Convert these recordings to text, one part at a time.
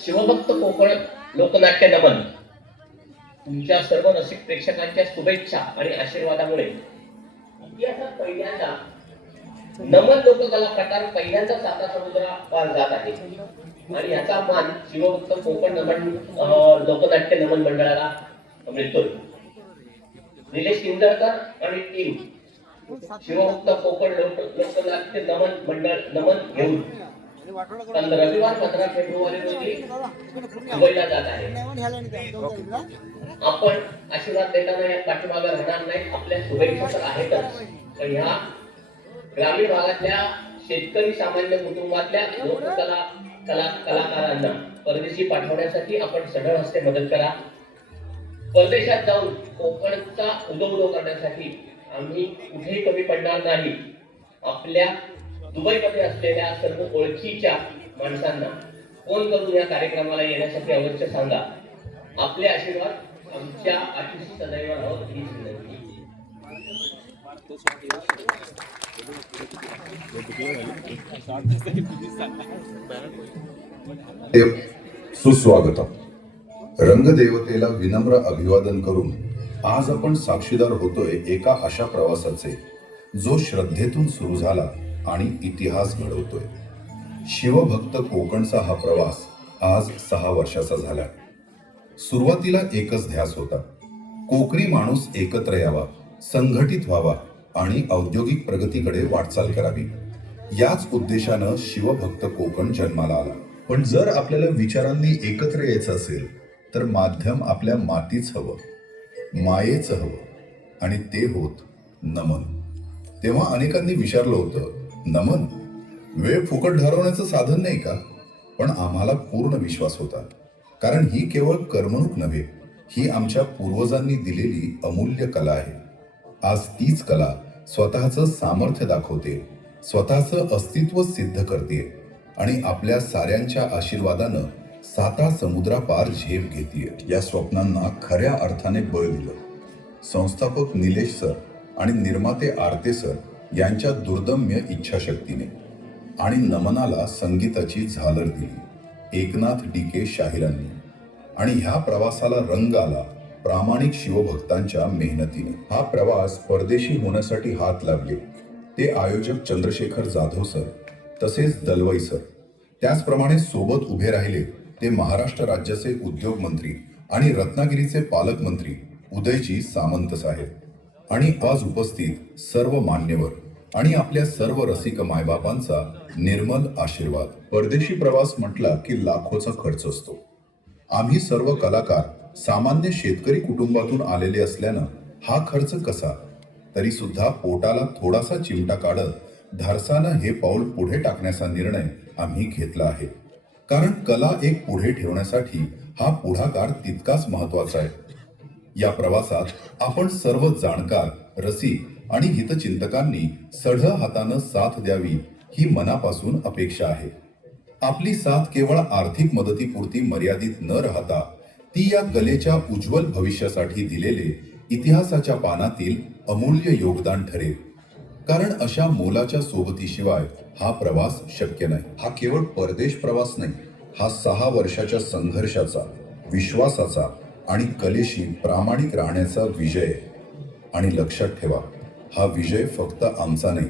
शिवभक्त कोकण लोकनाट्य नमन तुमच्या सर्व रसिक प्रेक्षकांच्या शुभेच्छा आणि आशीर्वादामुळे इतिहासात पहिल्यांदा नमन लोककला प्रकार पहिल्यांदा साता समुद्रापार जात आहे आणि याचा मान शिवभक्त कोकण नमन लोकनाट्य नमन मंडळाला मिळतोय. निलेश किंजळकर आणि टीम शिवभक्त कोकण लोकनाट्य नमन मंडळ नमन घेऊन रविवार 15 फेब्रुवारी रोजी दुबईला जात आहे. आपण आशीर्वाद देताना या पाठीमागे राहणार नाही. आपल्या शुभेच्छा तर आहेतच, पण ह्या ग्रामीण भागातल्या शेतकरी सामान्य कुटुंबातल्या लोककला कलाकारांना परदेशी पाठवण्यासाठी आपण सढळ हस्ते मदत करा. परदेशात जाऊन कोकणचा उदो करण्यासाठी आम्ही कुठेही कमी पडणार नाही. आपल्या दुबईमध्ये असलेल्या सर्व ओळखीच्या माणसांना फोन करून या कार्यक्रमाला येण्यासाठी अवश्य सांगा. आपले आशीर्वाद आमच्या आठीशी सदैव राहत ही विनंती. सुस्वागतम. रंगदेवतेला विनम्र अभिवादन करून आज आपण साक्षीदार होतोय एका अशा प्रवासाचे जो श्रद्धेतून सुरू झाला आणि इतिहास घडवतोय. शिवभक्त कोकणचा हा प्रवास आज 6 वर्षाचा झाला. सुरुवातीला एकच ध्यास होता, कोकणी माणूस एकत्र यावा, संघटित व्हावा आणि औद्योगिक प्रगतीकडे वाटचाल करावी. याच उद्देशानं शिवभक्त कोकण जन्माला आला. पण जर आपल्याला विचारांनी एकत्र यायचं असेल तर माध्यम आपल्या मातीच हवं, मायेचं हवं, आणि ते होत नमन. तेव्हा अनेकांनी विचारलं होतं, नमन वेळ फुकट घालवण्याचं साधन नाही का? पण आम्हाला पूर्ण विश्वास होता, कारण ही केवळ करमणूक नव्हे, ही आमच्या पूर्वजांनी दिलेली अमूल्य कला आहे. आज तीच कला स्वतःचं सामर्थ्य दाखवते, स्वतःचं अस्तित्व सिद्ध करते आणि आपल्या साऱ्यांच्या आशीर्वादानं साता समुद्रापार झेप घेते. या स्वप्नांना खऱ्या अर्थाने बळ दिलं संस्थापक निलेश सर आणि निर्माते आरते सर यांच्या दुर्दम्य इच्छाशक्तीने. आणि नमनाला संगीताची झालर दिली एकनाथ डी.के. शाहिरांनी. आणि ह्या प्रवासाला रंग आला प्रामाणिक शिवभक्तांच्या मेहनतीने. हा प्रवास परदेशी होण्यासाठी हात लागले ते आयोजक चंद्रशेखर जाधव सर, तसेच दलवई सर. त्याचप्रमाणे सोबत उभे राहिले ते महाराष्ट्र राज्याचे उद्योग मंत्री आणि रत्नागिरीचे पालकमंत्री उदयजी सामंत साहेब. आणि आज उपस्थित सर्व मान्यवर आणि आपल्या सर्व रसिक मायबापांचा निर्मल आशीर्वाद. परदेशी प्रवास म्हटला की लाखोचा खर्च असतो. आम्ही सर्व कलाकार सामान्य शेतकरी कुटुंबातून आलेले असल्यानं हा खर्च कसा तरी सुद्धा पोटाला थोडासा चिमटा काढत धाडसानं हे पाऊल पुढे टाकण्याचा निर्णय आम्ही घेतला आहे. कारण कला एक पुढे ठेवण्यासाठी हा पुढाकार तितकाच महत्वाचा आहे. या प्रवासात आपण सर्व जाणकार, रसिक आणि हितचिंतकांनी सढळ हातानं साथ द्यावी ही मनापासून अपेक्षा आहे. आपली साथ केवळ आर्थिक मदतीपुरती मर्यादित न राहता ती या कलेच्या उज्ज्वल भविष्यासाठी दिलेले इतिहासाच्या पानातील अमूल्य योगदान ठरेल. कारण अशा मोलाच्या सोबतीशिवाय हा प्रवास शक्य नाही. हा केवळ परदेश प्रवास नाही, हा 6 वर्षाच्या संघर्षाचा, विश्वासाचा आणि कलेशी प्रामाणिक राहण्याचा विजय आहे. आणि लक्षात ठेवा, हा विजय फक्त आमचा नाही,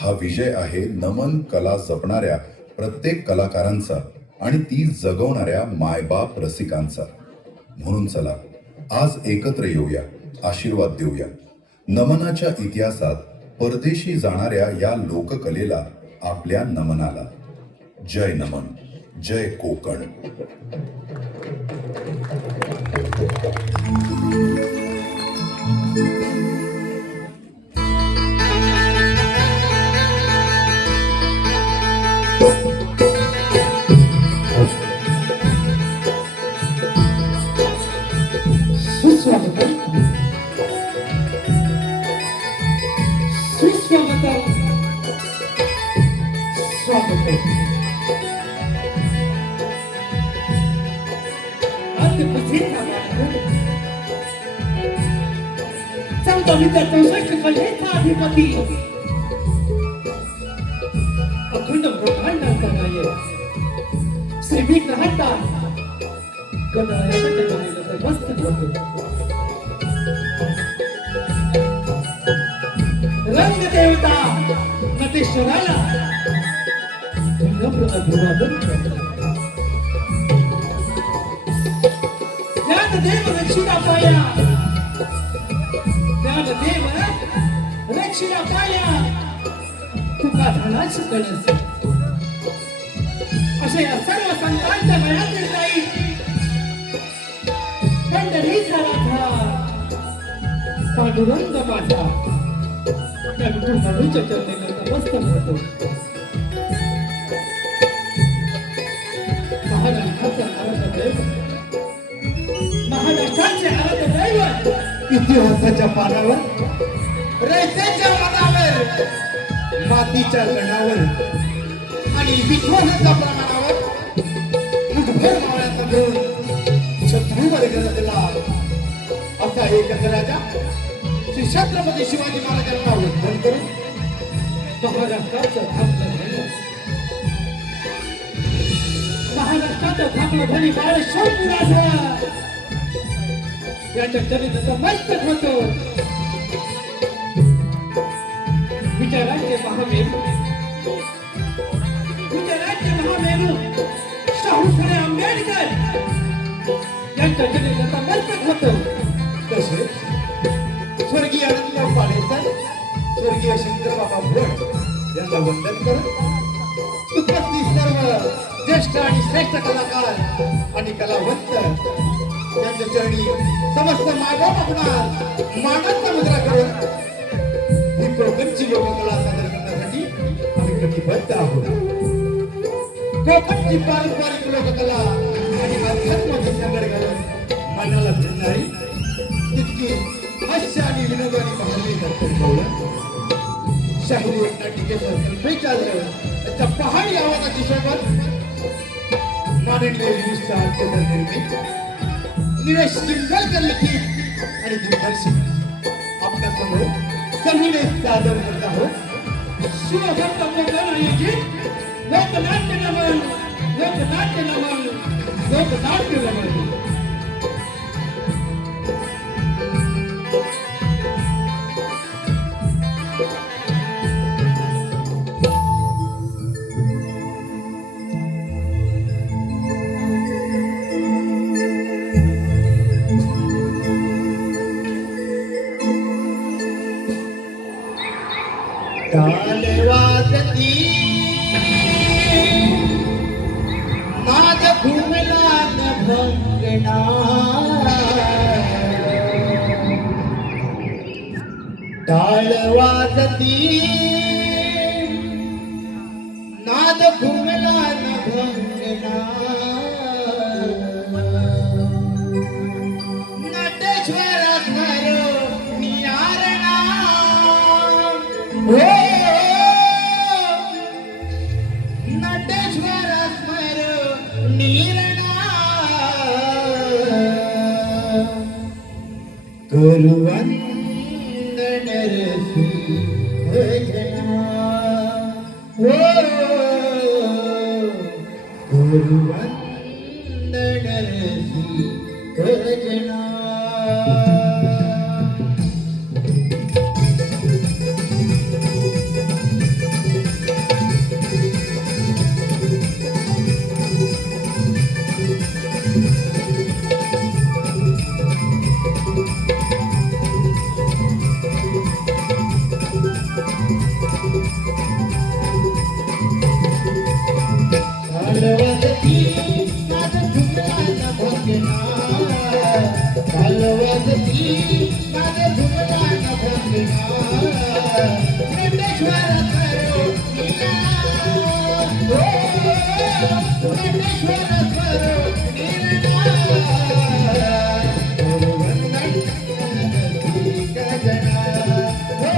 हा विजय आहे नमन कला जपणाऱ्या प्रत्येक कलाकारांचा आणि ती जगवणाऱ्या मायबाप रसिकांचा. म्हणून चला आज एकत्र येऊया, आशीर्वाद देऊया नमनाच्या इतिहासात परदेशी जाणाऱ्या या लोककलेला, आपल्या नमनाला. जय नमन, जय कोकण. अधिपती अखंड ब्रह्मांडाचा नायक श्री विग्रहांता गणरायाच्या मस्त होतो. रंगदेवता नटेश्वराला विनम्र अभिवादन करतो. ज्ञानदेव रक्षिता पाया, ज्ञानदेव रक्षिता पाया, तुका धनाच कळस. असे या सर्व संतांच्या गळ्यातील नाही पंढरीचा राधा पांडुरंग माझा त्या विठुरायाच्या चरणी नतमस्तक होतो. महाराष्ट्राचे आराध्य दैवत, महाराष्ट्राचे आराध्य दैवत, इतिहासाच्या पानावर, रयतेच्या मनावर, मातीच्या लढावर आणि विश्वासाच्या प्रमाणावर मुठभर मावळ्याचा घेऊन शत्रूवर गरजला असा एकच राजा श्री छत्रपती शिवाजी महाराजांना वंदन करून महाराष्ट्राचं धाकलं झालं. महाराष्ट्राचं धाकलं धनी बाळ शंभूराजा याच्या चरित्राचं मस्तक होतो. विचारांचे महामेरू, विचारांचे महामेरू शाहू फुले आंबेडकर यांच्या चरित्राचं मस्तक होतो. तसे स्वर्गीय अनंतराव पालेकर, स्वर्गीय शंकरबाबा भट यांना वंदन करून उपस्थित सर्व ज्येष्ठ आणि श्रेष्ठ कलाकार आणि कलावंत यांच्या चरणी समस्त मायबाप आपणास मानाचा मुद्रा करून ही कोकणची लोककला सादर करण्यासाठी आम्ही कटिबद्ध आहोत. कोकणची पारंपरिक लोककला आणि अध्यात्माची संगड घालून मनाला भिडणारी तितकी हास्य आणि विनोदाने पाहणी करतो. शाहिरी नाटिकेचं कल्पेच्या त्याच्या पहाडी आवाजाची सोबत माननीय विशाल निर्मित निलेश किंजलकर लिखित आणि दिग्दर्शित आपल्या समोर संगीत सादर करत आहोत. शिवभक्त कोकण लोकनाट्य नमन, लोकनाट्य नमन, लोकनाट्य नमन. वाजती नाद घुमला भंगना, टाळ वाजती नाद घुमला भंगना, नटेश्वरा घरो नियारणा हो, नटेश्वर स्मर नीरणा करुवंदन रसी हो गुरुवंदनरसी गजना. कालवदती माझं झुमलाला भोगना, कालवदती माझं झुमलाला भोगना. नटेश्वर करो लीला, हो नटेश्वर करो लीला. गुरुवंदनरसी गजना, हो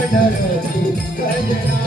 गुरुवंदनरसी गजना.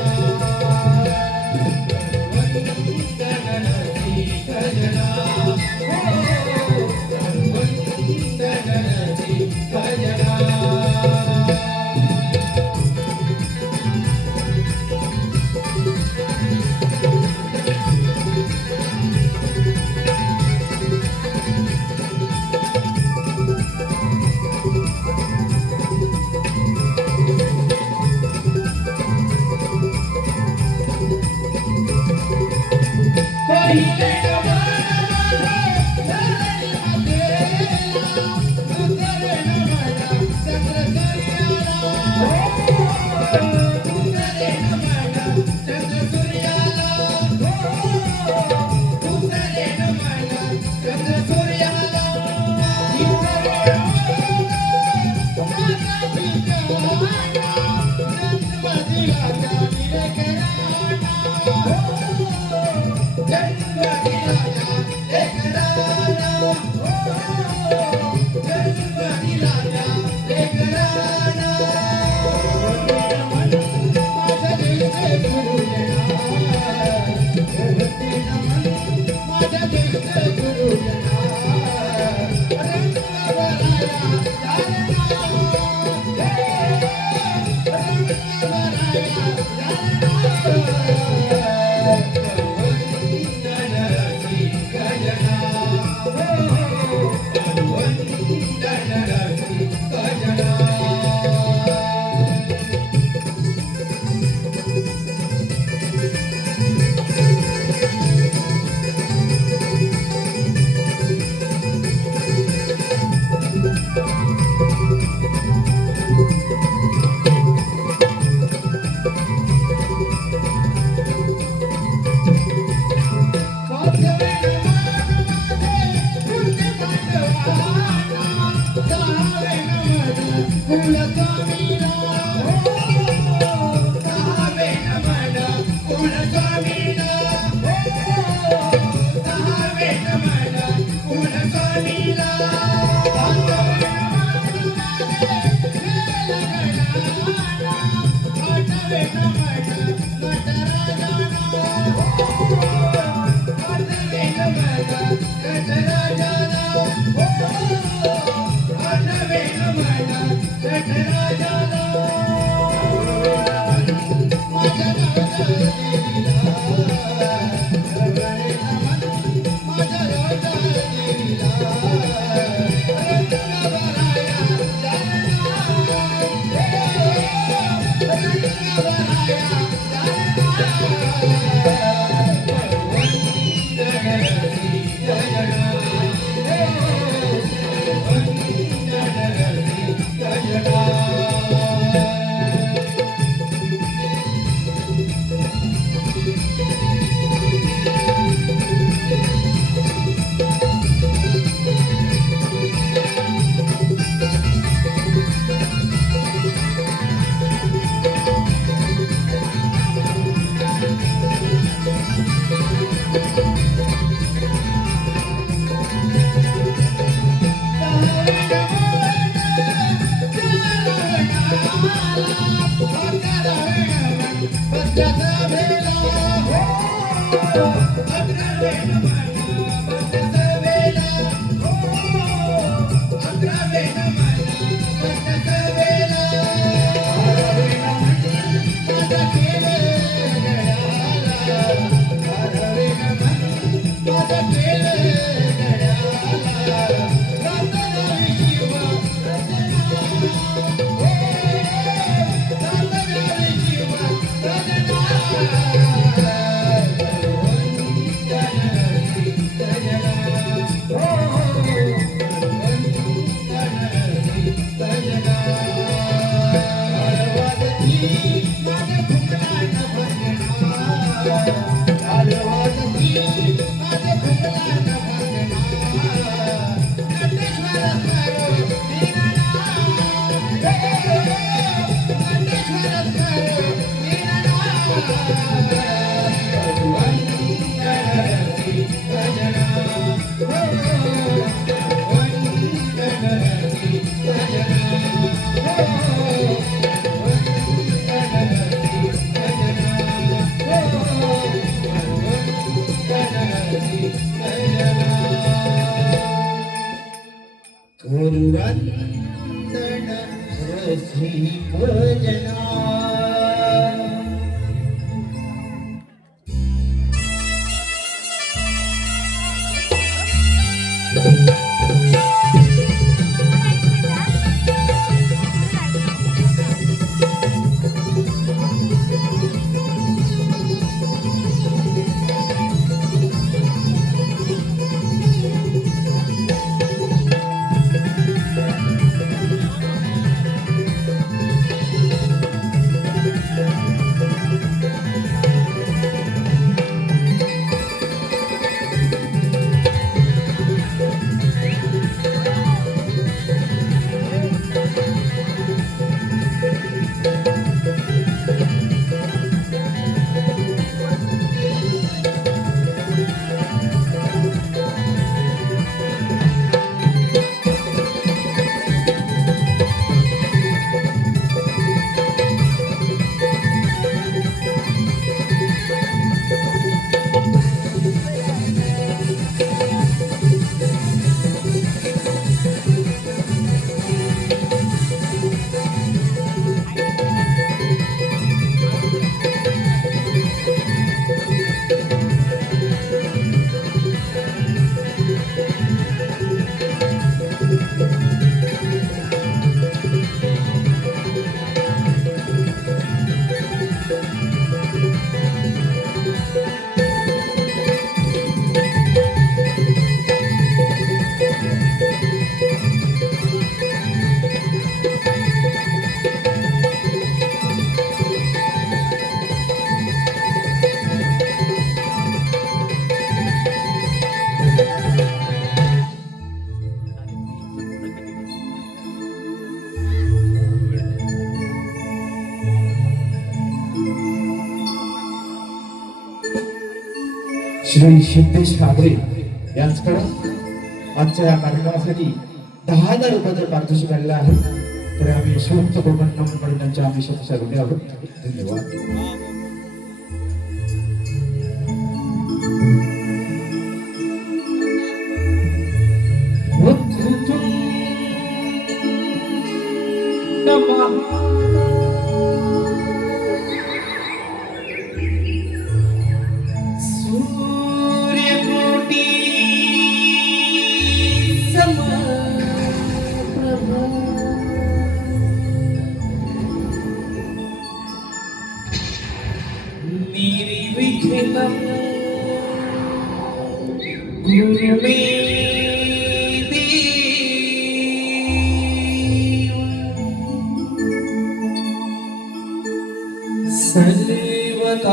भजना श्री सिद्धेश काबरे यांच्याकडे आजच्या या कार्यक्रमासाठी 10,000 रुपयाचे पारितोषिक आलेले आहे. तर आम्ही श्रीमंत गोपन त्यांच्या आम्ही शतशारुढे आहोत. धन्यवाद.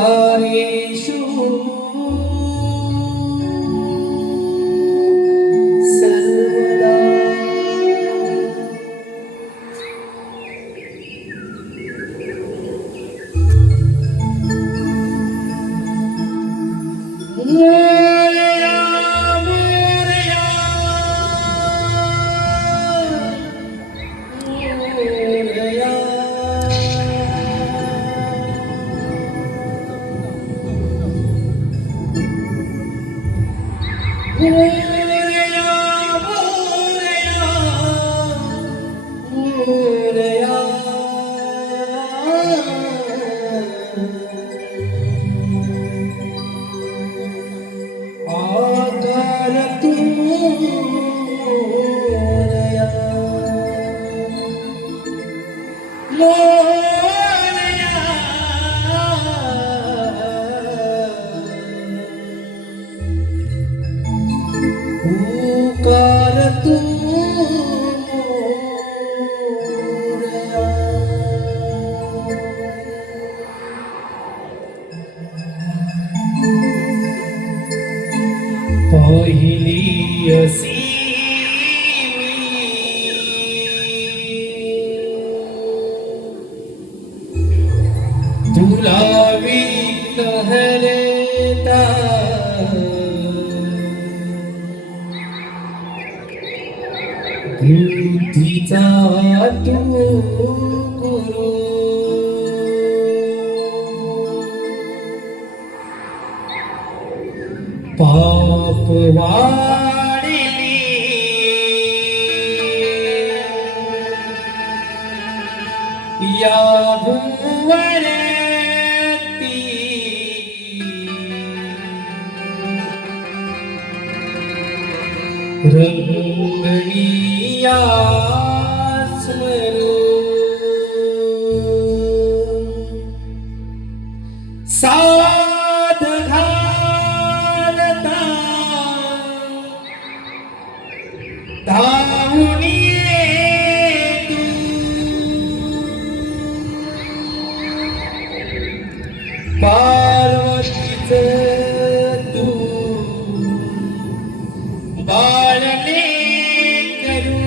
सर्वकार्येषु सर्वदा मोरया मोरया मोरया पहिली असी तुला विघ्नहर्ता बुद्धीचा तू गुरु पाप वाढली या भुवरती रंगणीया स्मरो साध घालता धावून येतू पार्वतीच तू बाळले करू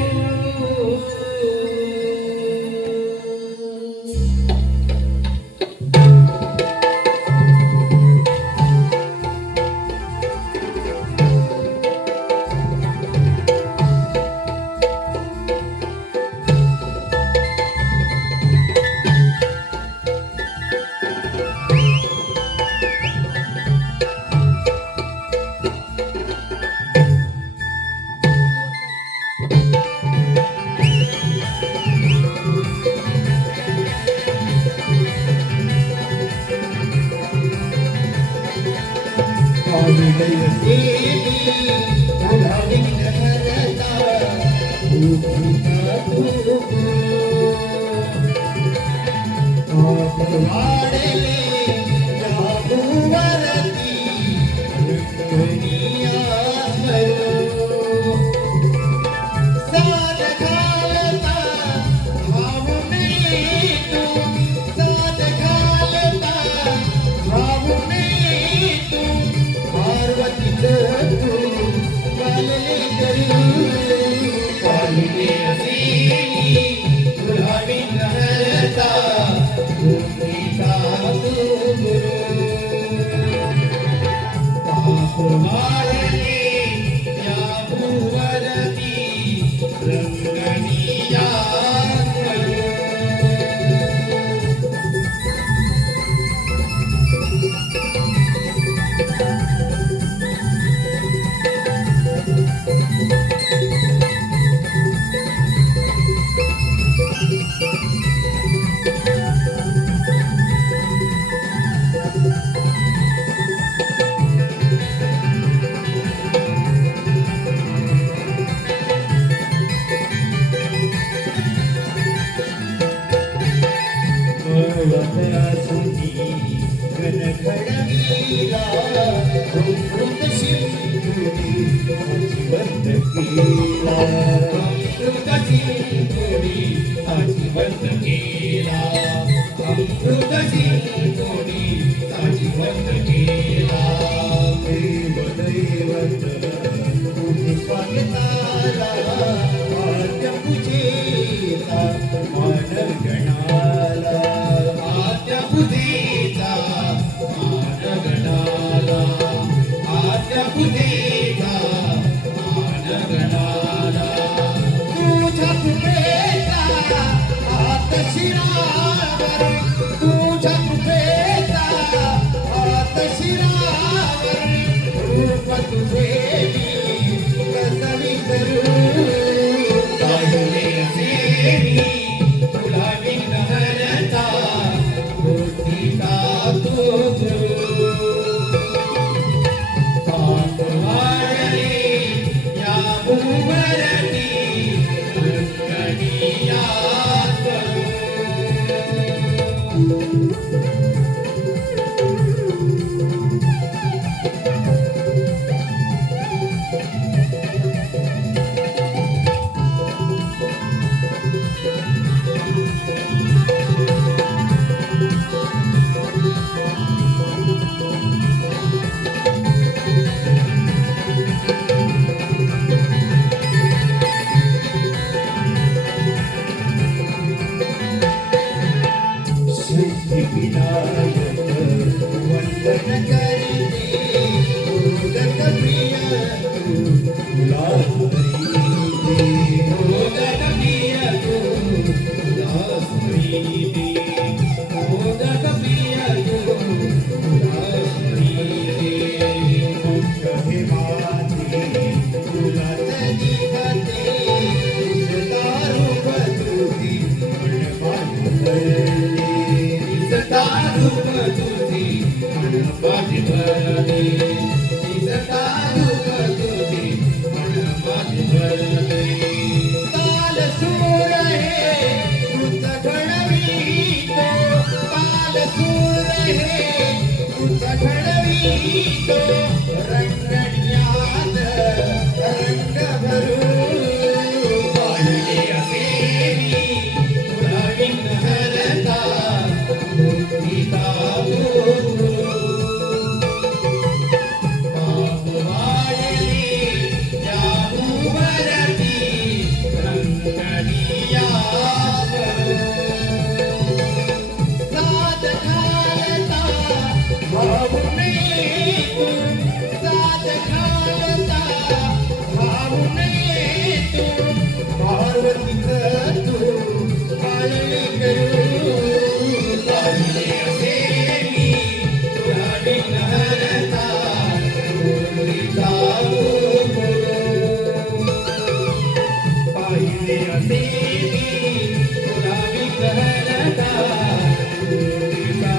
Thank you. तुझा घडवीतो रंगण्यात रंग भरू पाहिले असे मी तुला विघ्नहर्ता मूर्तिता बाहू वाढली याहूवरती रंगडिया साथ घालता भाऊ नये तू साथ घालता भाऊ नये तू पार्वतीचं तू पाळली करू पाहिले असे मी तुला विघ्नहर्ता मूर्तिता पाहिले असे मी तुला विघ्नहर्ता मूर्तिता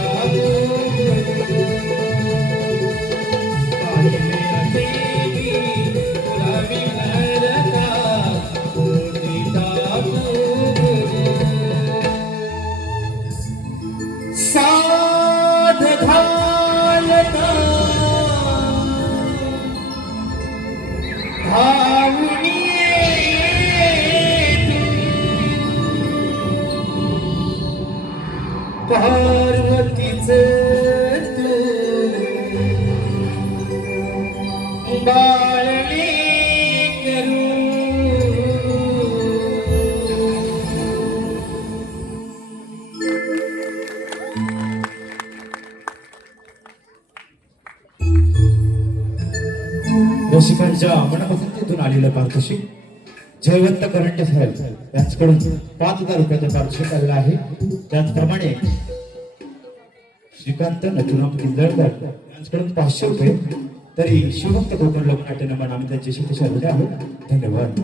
पाहिले असे मी तुला विघ्नहर्ता मूर्तिता साध घालता भावनी पार्वतीच तू बाळले करू रसिकांच्या मनपसंतीतून आलेलं पारितोषिक जयवंत करंटे साहेब यांच्याकडून 5,000 रुपयाचं पारितोषिक आलेलं आहे. त्याचप्रमाणे श्रीकांत नथुराम किंजळकर यांच्याकडून 500 रुपये. तरी शिवभक्त कोकण लोकनाट्य नमन आम्ही त्यांचे शेती आहोत. धन्यवाद.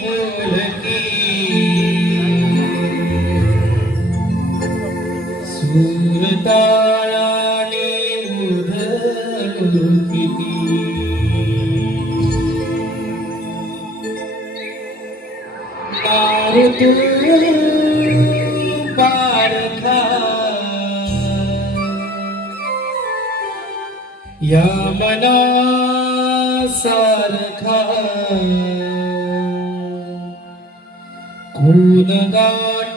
बोलकी पार तू पारखा या मना सारखा खून गाठ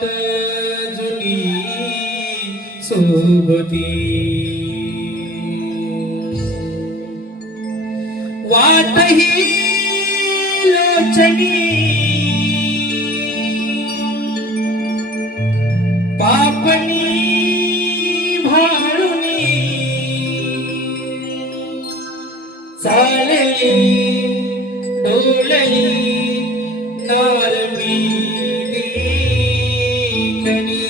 जुनी सोबती वाटही लोचनी पापनी भाळुनी चालली डोलली नारमी देखणी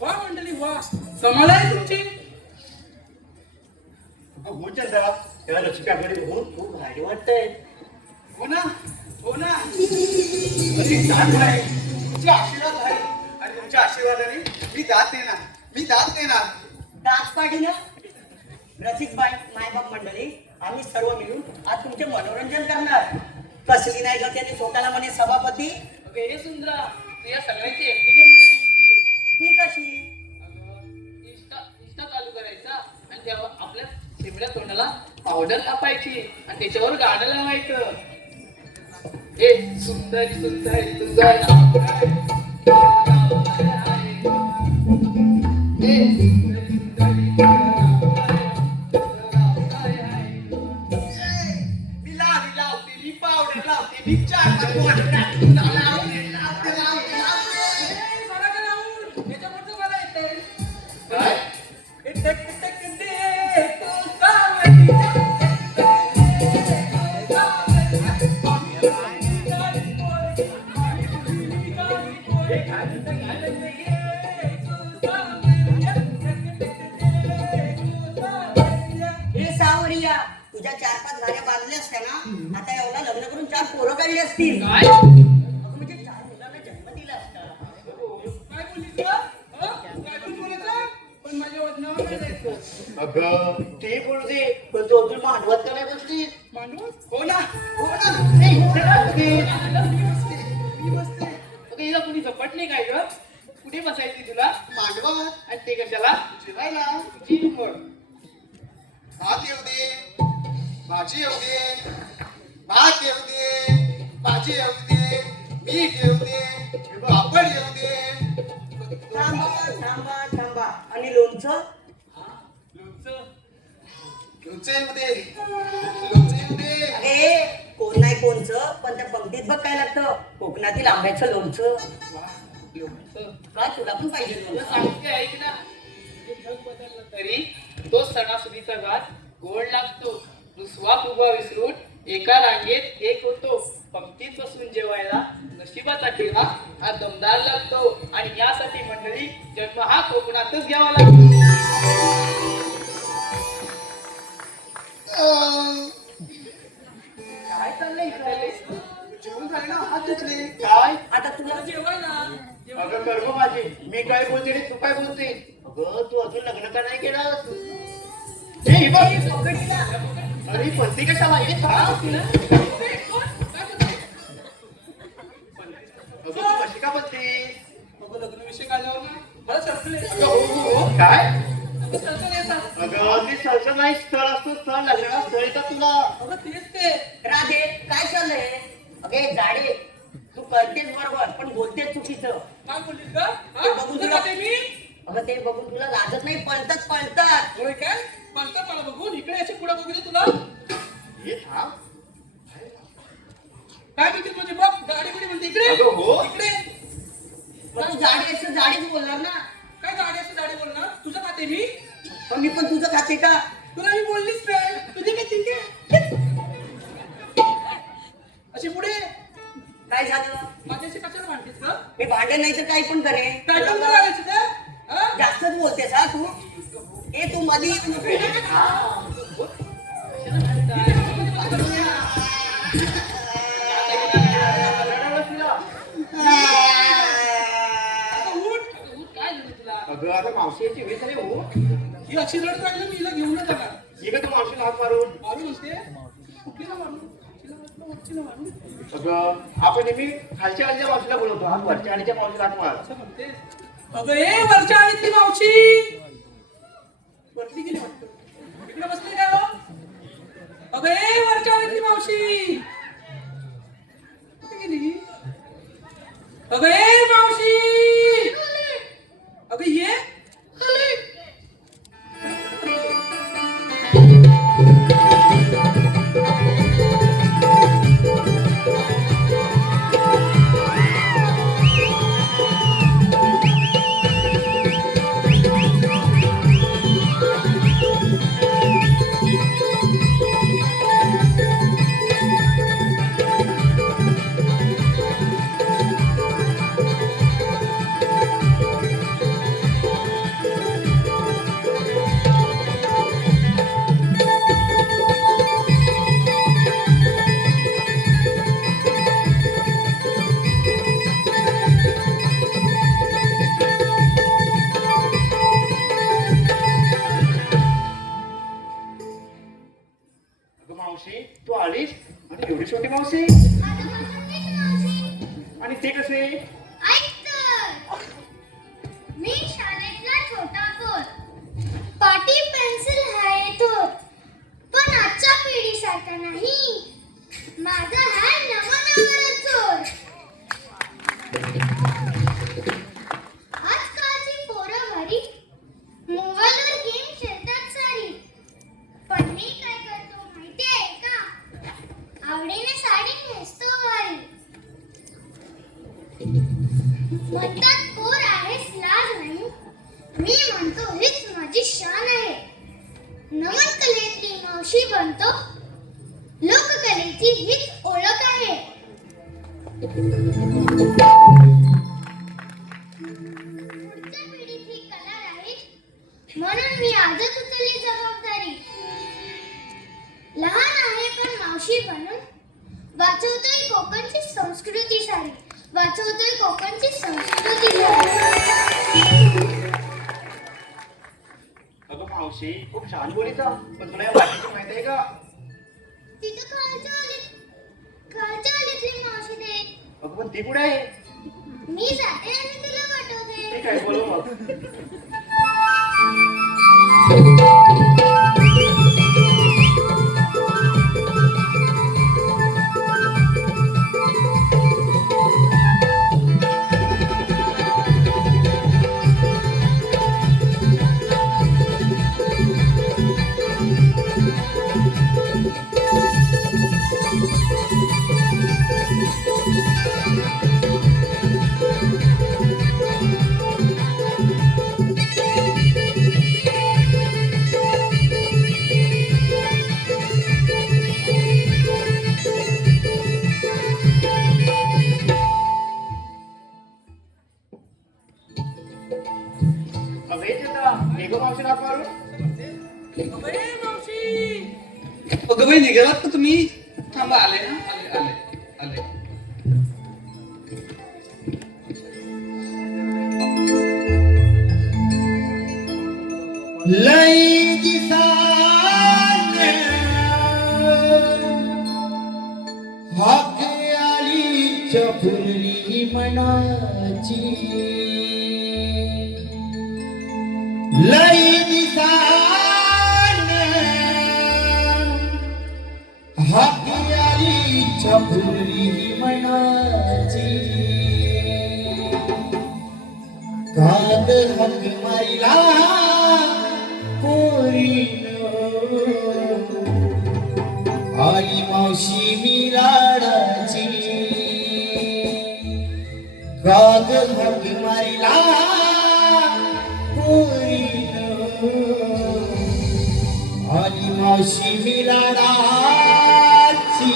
वा मंडळी वा कमाल आहे तुमची. तेव्हा लक्ष्मीकडे बघून खूप भारी वाटतंय. हो ना हो ना. अरे दात आहे तुमचे आशीर्वाद आहे आणि तुमच्या आशीर्वादाने मी दात देणार. दात पाडीनं रसिकबाई मायबाप मंडळी आम्ही सर्व मिळून आज तुमचे मनोरंजन करणार. कसली नाही का त्याने स्वतःला म्हणे सभापती. वेळे सुंदरा तू या सगळ्यांची एकटीने म्हणत होती. ती कशी? आणि तेव्हा आपल्या शेंबड्या तोंडाला पावडर कापायची आणि त्याच्यावर गाणं लावायचं. ए सुंदर सुंदर सुंदर नाव काय? नाव काय आहे? ए सुंदर सुंदर नाव काय आहे? मी लावते मी पावडर लावते मी चार लावते लावते लावते काय? हे सावरिया तुझ्या 4-5 घाऱ्या बांधल्या असत्या ना आता एवढा लग्न करून 4 पोरं काढली असतील. काय? अगं म्हणजे 4 मुलांना जन्म दिला असता. काय बोललीस का? काय पण बोलायचं? पण माझ्या वजनावर नाही जायचं. अगं ते बोलू दे पण तू अजून मांडवत का नाही बसली? मांडव? हो ना, हो ना. नाही, इथे काय बसते? मी बसते. अगं, हिला कुणी झपटली काय ग? कुठे बसायची तुला? मांडवा आणि ते कशाला? शिरायला तुझी मग. भात येऊ दे, भाजी येऊ दे, भात येऊ दे, भाजी येऊ दे, मीठ येऊ दे, पापड येऊ दे. थांबा थांबा थांबा आणि लोणचं? लोणचं. लोणचं येऊ दे, लोणचं येऊ दे. अरे कोण नाही कोणचं पण त्या पंक्तीत बघ काय लागतं कोकणातील आंब्याचं लोणचं. लोणचं. काय तुला पण पाहिजे तुला लोणचं? सांगते ऐक ना. हे जग बदललं तरी तो सणासुदीचा घास गोड लागतो. रुसवा फुगवा विसरून एका रांगेत एक होतो. पंक्तीत बसून जेवायला नशिबाचा ठेवा हा दमदार लागतो. आणि यासाठी मंडळी जन्म हा कोकणातच घ्यावा लागतो. काय चाललंय इकडे? जेवण झाले ना, हात धुतले. काय? आता तुला जेवायला. अगं कर्म माझे मी काय बोलते रे तू काय बोलते? अगं तू अजून लग्न का नाही केलं? हे बघ, हे पकडीला. अरे पंथी कशाला हे अगं तू कशी का बसते? लग्न विषय काढल्यावर ना मला सरकले. काय? सरकले येतात. अगं ती सरसर नाही स्थळ असतो स्थळ लग्नाला स्थळ येतात तुला. अगं तेच ते. राधे काय चाललंय? अगे जाडे तू करतेस बरोबर पण बोलतेस चुकीचं. काय बोललीस का? ते हा? बघून तुझं तुला खाते मी? अगं ते बघून तुला लाजत नाही पळतात. होय काय? म्हणतात मला बघून इकडे अशी पुढे बघितलं तुला. हे थांब. काय म्हणते तुझी बघ गाडी बिडी म्हणते इकडे. अगं हो. इकडे. मग तू जाडे असं जाडेच बोलणार ना. काय गाडी असं गाडी बोलणार? तुझं खाते मी? पण मी पण तुझं खाते का? तुला मी बोललीच नाही. तुझी काय चिंते? अशी पुढे. काय झालं? माझ्याशी कशाला भांडतेस का? मी भांडे नाही तर काही पण करे. काय काम करायचं का? हा? जास्तच बोलतेस हा तू. ए तू मधी आता उठ. काय झालं तुला? अगं आता मावशी याची वेळ झाली हो. ही अशी रडत राहिली मी हिला घेऊनच जाणार. ये का तू मावशीला हात मारून. मारू म्हणते. कुठलीला मारू? तिला वाटलं वरचीला मारू. अगं आपण नेहमी खालच्या आलीच्या मावशीला बोलवतो, हात वरच्या आलीच्या मावशीला हात मार. असं म्हणते. अगं ए वरच्या आळीतली मावशी. वरती गेली वाटतं. इकडे बसली काय हो? अगं ए वरच्या आळीतली मावशी. कुठे गेली? अगं ए मावशी. अगं ये. मावशी तू आलीस आणि एवढी छोटी मावशी आणि ते कसे? ऐक तर. मी शाळेतला छोटा कोर. पाटी पेन्सिल मी म्हणतो हीच माझी शान आहे. नमन कलेतली मावशी बनतो, लोककलेची हीच ओळख आहे. पुढच्या पिढीत ही कला राहील म्हणून मी आजच उचलली जबाबदारी. लहान आहे पण मावशी बनून वाचवतोय कोकणची संस्कृती सारी, वाचवतोय कोकणची संस्कृती सारी. अगं मावशी खूप छान बोलीचा, पण तुला या वाटेची माहिती आहे का? तिथं खालच्या आलीतली मावशी दे. अगं पण ती कुठे आहे? मी जाते आणि तुला पाठवते. ठीक आहे, बोलव मग. अगं बाई निघालात का तुम्ही? थांबा, आले ना, आले आले आले. लई दिसाने हाक आली चपुरली मनाची. लई दिसाने हाक आली चपुरली मनाची. काग हक मारिला आई मावशी मी लाडाची. गाग हक मारिला आई मावशी मी लाडाची.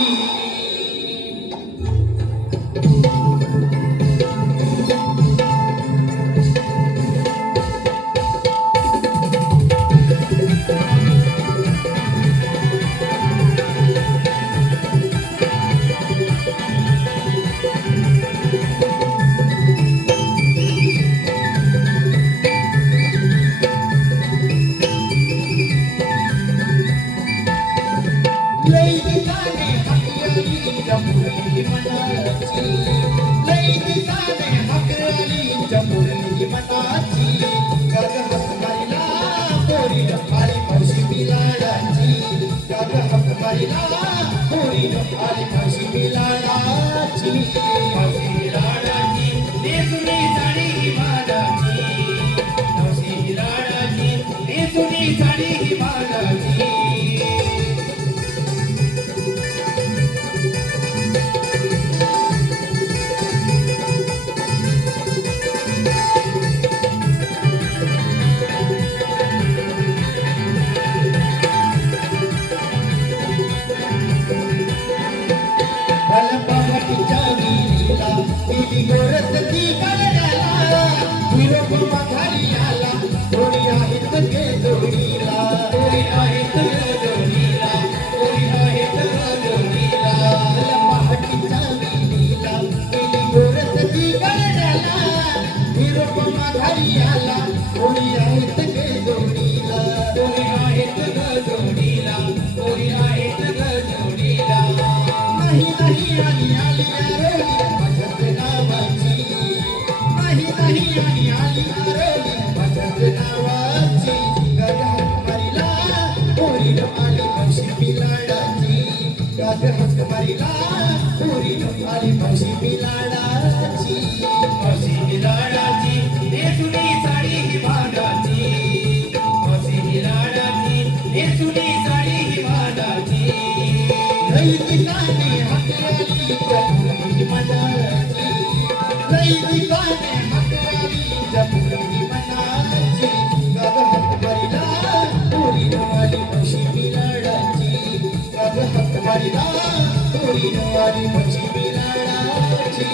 Lady Bunny,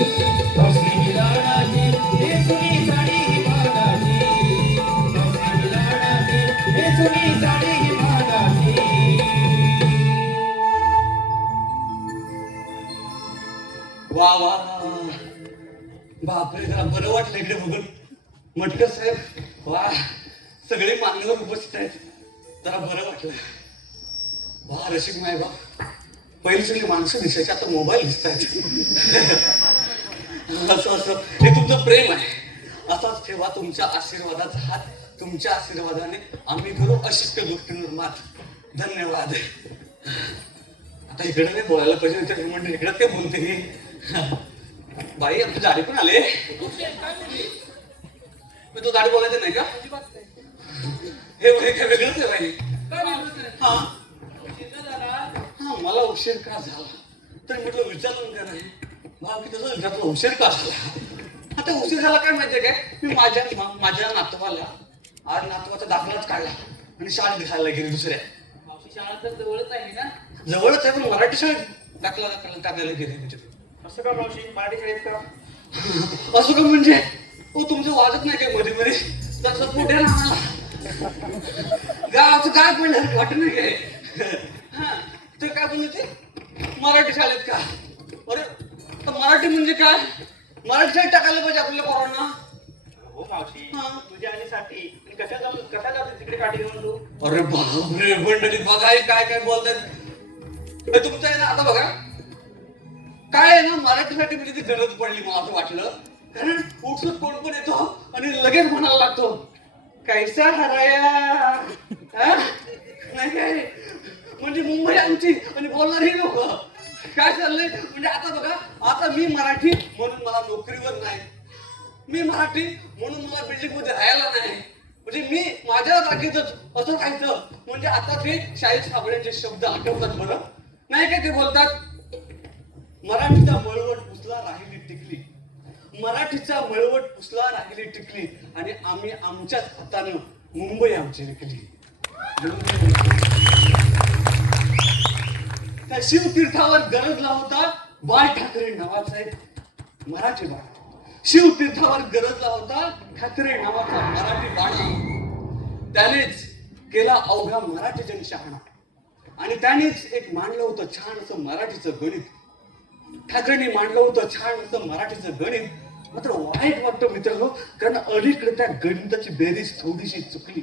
मावशी लाडाची नेसुनी साडी ही मागाची मावशी लाडाची नेसुनी साडी ही मागाची वा वा बापरे जरा बरं वाटलं इकडे बघून मटकर साहेब वा सगळे मान्यवर उपस्थित आहेत जरा बरं वाटलं वा रसिक मायबाप पहिली सगळी माणसं दिसायची आता मोबाईल दिसत आहेत असं असं हे तुमचं प्रेम आहे असाच ठेवा तुमच्या आशीर्वादाचा हात तुमच्या आशीर्वादाने आम्ही करू अशिष्ट गोष्टींवर मात धन्यवाद आता इकडे नाही बोलायला पाहिजे म्हणजे इकडे ते बोलते बाई आमची गाडी पण आले मी तो गाडी बोलायचं नाही का हे वय काय वेगळंच आहे बाई हा हा मला उशीर का झाला तर म्हटलं विचारलं का नाही भाऊ की तसं विचारलं उशीर का झाला आता उशीर झाला काय माहितीये काय मी माझ्या नातवाला आज नातवाचा दाखलाच काढला आणि शाळेत घालायला गेली दुसऱ्या शाळा तर जवळच आहे ना जवळच आहे पण मराठी शाळेत टाकायला गेली म्हणजे असं का मावशी मराठी शाळेत का असं का म्हणजे हो तुमचं वाजत नाही काय मध्ये मध्ये तसं मोठ्या ना गावाचं काय पण वाटत नाही काय हा ते काय बोलले ते मराठी शाळेत का अरे तर मराठी म्हणजे काय मराठी शाळेत टाकायला पाहिजे आपल्या पोरांना हो मावशी तुझ्या आणि साठी कशा जाते तिकडे काठी घेऊन तू अरे बापरे मंडळी बघा काय काय बोलतात तुमचं आहे ना आता बघा काय आहे ना मराठीसाठी म्हणजे ती गरज पडली मला असं वाटलं कारण उठसूट कोण पण येतो आणि लगेच म्हणायला लागतो कैसा हराया नाही काय म्हणजे मुंबई आमची आणि बोलणारी लोक काय चाललंय म्हणजे आता बघा आता मी मराठी म्हणून मला नोकरीवर नाही मी मराठी म्हणून मला बिल्डिंग मध्ये राहायला नाही म्हणजे मी माझ्या जागेतच असं राहायचं म्हणजे आता ते शाहीर साबळेंचे शब्द आठवतात बरं नाही काय ते बोलतात मराठीचा मळवट पुसला राहिली टिकली मराठीचा मळवट पुसला राहिली टिकली आणि आम्ही आमच्याच हातानं मुंबई आमची विकली त्या शिवतीर्थावर गरजला होता बाळ ठाकरे नावाचा एक मराठी बाळ शिवतीर्थावर गरजला होता ठाकरे नावाचा मराठी बाळ त्यानेच केला अवघा मराठी जनशहाणा आणि त्यानेच एक मांडलं होतं छान असं मराठीचं गणित ठाकरेंनी मांडलं होतं छान असं मराठीचं गणित मात्र वाईट वाटतं मित्रांनो कारण अलीकडे त्या गणिताची बेरीज थोडीशी चुकली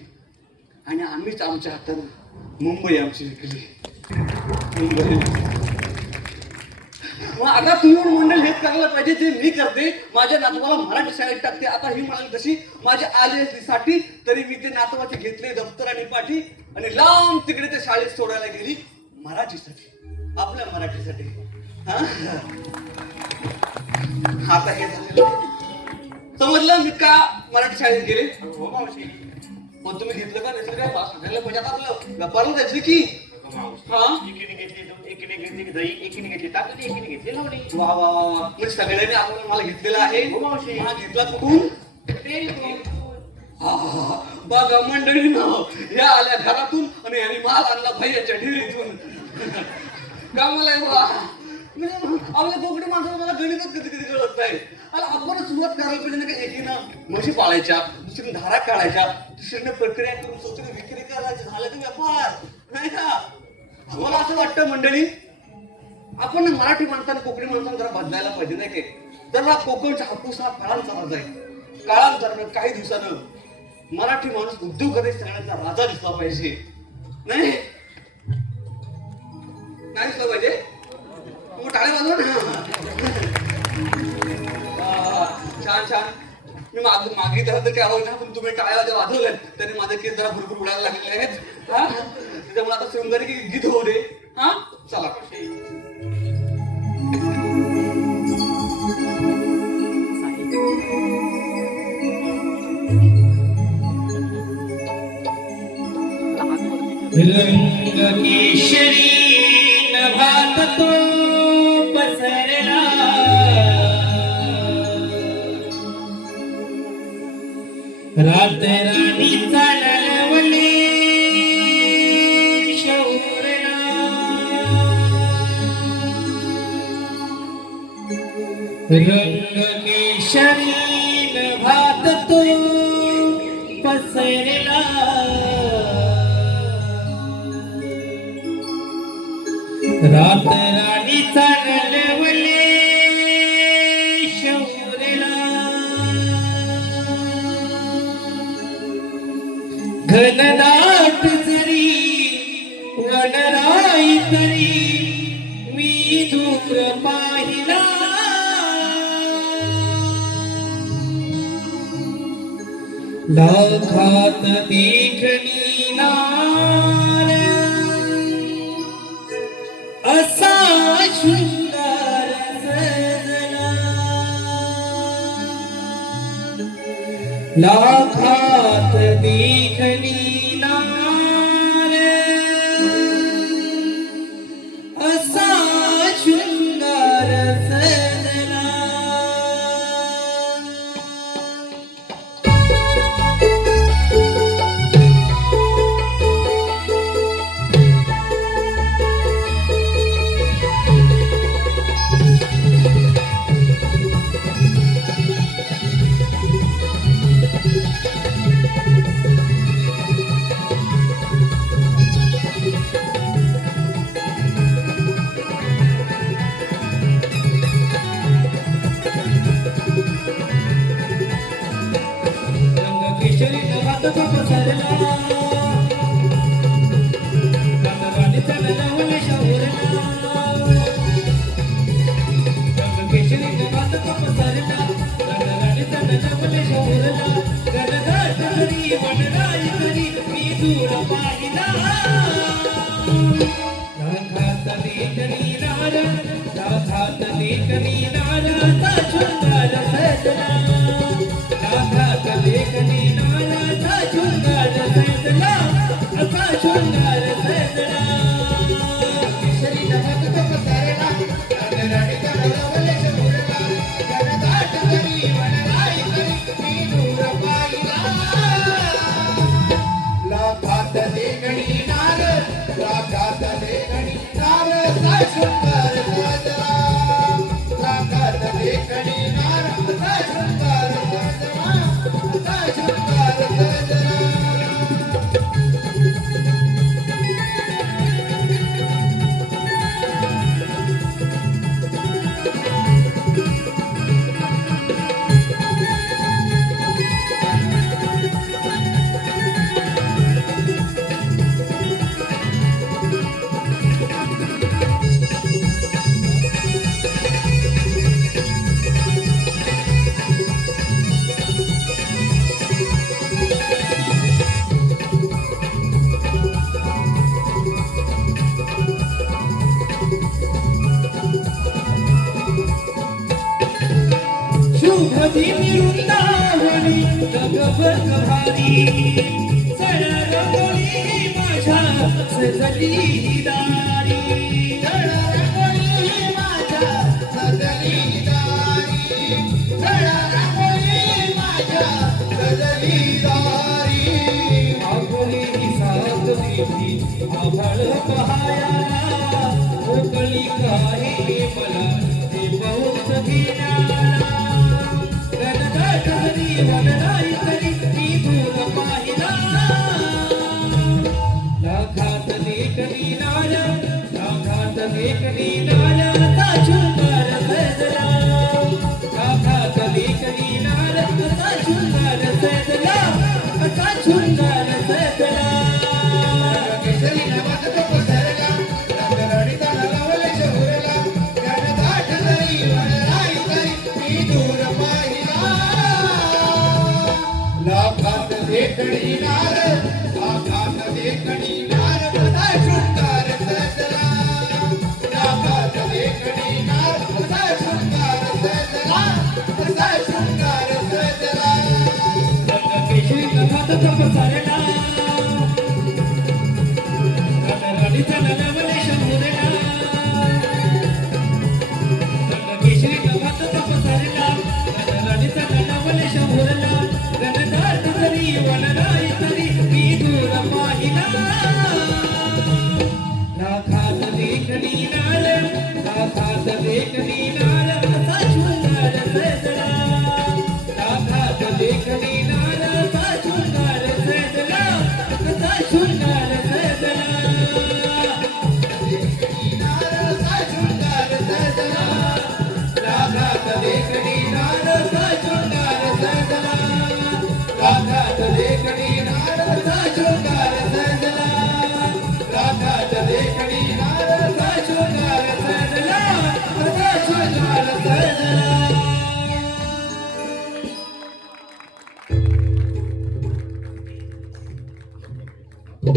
आणि आम्हीच आमच्या हातानं मुंबई आमची विकली मग आता तुम्ही मंडळ हेच करायला पाहिजे जे मी करते माझ्या नातवाला मराठी शाळेत टाकते आता ही म्हणाली तशी माझ्या आलेसाठी तरी मी ते नातवाचे घेतले दप्तर आणि पाठी आणि लांब तिकडे ते शाळेत सोडायला गेली मराठीसाठी आपल्या मराठीसाठी आता हे समजलं मी का मराठी शाळेत गेले हो मावशी पण तुम्ही घेतलं का नसेल काय सांगायला पाहिजे आता आपलं व्यापारला जायचं की एकीने घेतली दूध एकीने घेतली दही एकीने घेतली ताकद एकीने घेतली लोणी वा वा वा म्हणजे सगळ्यांनी आपण मला घेतलेला आहे हो मावशी हा घेतला कुठून बघा मंडळी ना या आल्या घरातून आणि यांनी माल आणला भैयाच्या ढिरीतून कामाला म्हणजे आपल्या कोकणी माणसाला मला गणितच कधी कधी कळत नाही आणि आपण सुरुवात करायला पाहिजे ना का एकीनं म्हशी पाळायच्या दुसरीनं धारा काढायच्या तिसरीनं प्रक्रिया करून चौथीने विक्री करायचं झालं तर व्यापार नाही का मला असं वाटतं मंडळी आपण मराठी माणसाने कोकणी माणसाने जरा बदलायला पाहिजे नाही काय जर हा कोकणचा हापूस हा काळांतरा जाईल काळांतरानं काही दिवसानं मराठी माणूस उद्योगमध्ये सगळ्यांचा राजा दिसला पाहिजे नाही दिसला पाहिजे मग टाळे वाजवा ना छान छान मी मागे तर काय आवड ना पण तुम्ही टाळ्या वाजवल्या त्याने माझे केस जरा भरपूर उडायला लागलेले आहेत त्याच्यामुळे आता शृंगारी गीत होऊ दे हा चला रंग केशरी नभात तो पसरला रात राणी चालवले शौरला रंग केशरी भात तो पसरला रात राणी चालवले शौरेला घनदाट जरी वनराई तरी मी दूर पाहिला लाखात देखणी नार असा शृंगार सजला लाखात देखणी नार असा शृंगार सजला केशरी नवात पसरला राणी चालवले शौरेला केशरी नवात पसरला राणी चालवले शौरेला गणदाट जरी वनराई तरी मी दूर पाहिला लाखात देखणी नार लाखात देखणी नार असा शृंगार सजला लाखात देखणी नार असा शृंगार सजला असा शृंगार सजला केशरी नवात पसरला राणी चालवले शौरेला गणदाट जरी वनराई तरी मी दूर पाहिला लाखात देखणी नार लाखात देखणी नार असा शृंगार सजला लाखात देखणी नार असा शृंगार सजला असा शृंगार सजला शुभदिनी वृंदावनी जगभर भारी सळा रंगोळी माझ्या सजली दारी सळा रंगोळी माझ्या सजली दारी सळा रंगोळी माझ्या सजली दारी आगोली साथ देवी आभाळ पहाया ओकळी काही मला ते पाऊस घेणारा गणदाट जरी वनराई तरी मी दूर पाहिला लाखात देखणी नार लाखात देखणी नार असा शृंगार सजला लाखात देखणी नार असा शृंगार सजला असा शृंगार सजला केशरी नवात पसरला राणी चालवले शौरेला गणदाट जरी वनराई तरी मी दूर पाहिला लाखात देखणी नार लाखात देखणी नार असा शृंगार सजला लाखात देखणी नार असा शृंगार सजला असा शृंगार सजला केशरी नवात पसरला राणी चालवले शौरेला केशरी नवात पसरला राणी चालवले शौरेला गणदाट जरी वनराई तरी मी दूर पाहिला लाखात देखणी नार लाखात देखणी नार असा शृंगार कृष्ण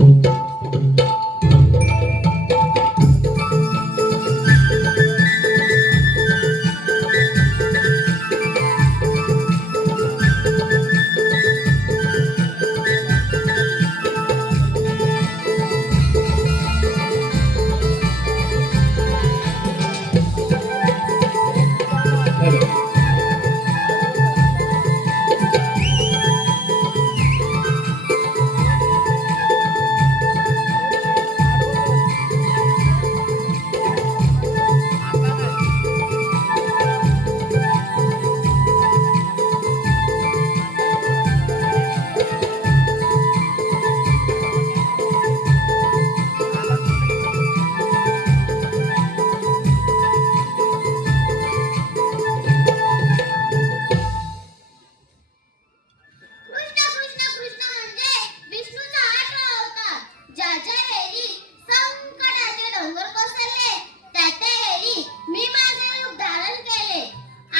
कृष्ण कृष्ण म्हणजे विष्णूचा 8वा अवतार. ज्याच्या हेरी संकटाचे डोंगर कोसळले, त्याच्या हेरी मी माझे रूप धारण केले.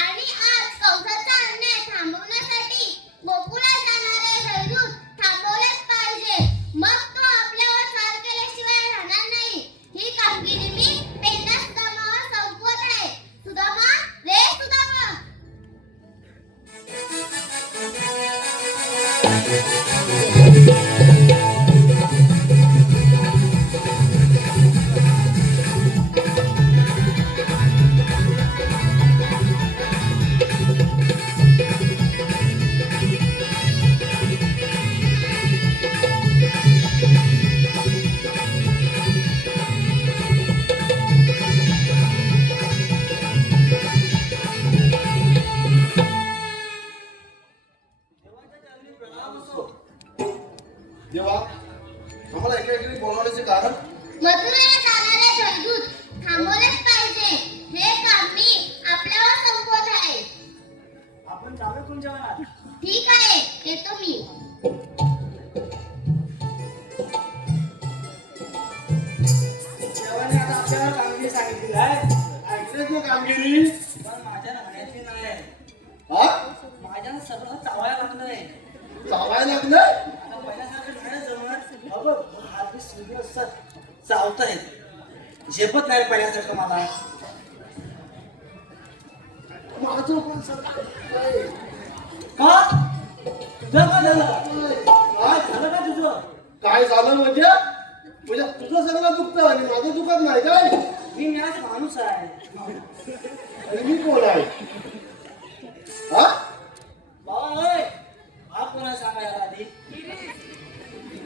आणि आज कंसाचा अन्याय थांबवण्यासाठी गोकुळात जाणारे दैदूत थांबवलेच पाहिजे. मग तो आपल्यावर सार केल्याशिवाय राहणार नाही. ही कामगिरी मी पेंडा सुदामावर सोपवत आहे. सुदामा, रे सुदामा. देवा आम्हाला इकडे बोलावण्याचे कारण मथुरेला जाणारे दैदूत थांबवलेच पाहिजे. हे काम मी आपल्यावर सोपवत आहे. आपण जाऊया तुमच्या मनात. ठीक आहे, येतो मी. देवाने आता आपल्याला कामगिरी सांगितली आहे. ऐकलेच ना कामगिरी. पण माझ्या म्हणायची नाही. हा माझ्या सगळं चावायला लागलंय. चावायला लागलं. आता पहिल्यासारखं नाही जमत. अगं हात सूर्य असतात चावतायत. झेपत नाही पहिल्यासारखं मला. माझं पण का तुझं काय झालं? काय झालं का तुझं? काय झालं म्हणजे तुझं सगळं दुखतं आणि माझं दुखत नाही काय. मी न्यास माणूस आहे. आणि मी कोण आहे? हा बाबा होय, हा कोणा सांगायला आधी?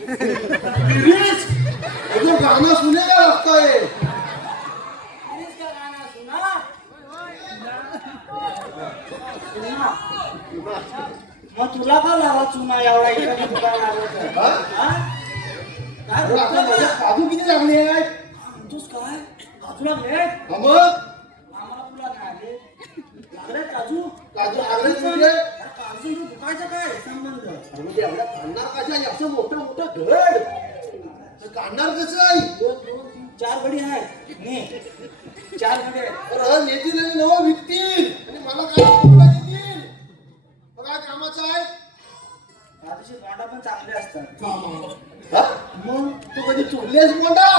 गिरीश, अजून गाणं सुनेला लागतंय. गिरीश का गाणं सुना? सुना. मग तुला का लावा चुना एवढा इकडे दुकान लागलं? हा? हा? काय अरे आता बोलतोय माझ्या का? काजू किती लागले आहेत? म्हणतोस काय? काजूला भेट? हा मग आम्हाला तुला नाही आले. लागले काजू? काजू लागले म्हणजे या काजू दुखायचं काय संबंध? अरे म्हणजे एवढ्या काढणार कशा? असं मोठं मोठं घड तर काढणार कसं आहे? 2, 2, 3, 4 गडी आहेत. ने 4 गडी आहेत. तर नेतील आणि नवं विकतील आणि मला काय कोणता देतील? मग काय कामाचं आहे? काजूचे तोंडा पण चांगले असतात. हा? मग तू कधी चुकलेस मोठा?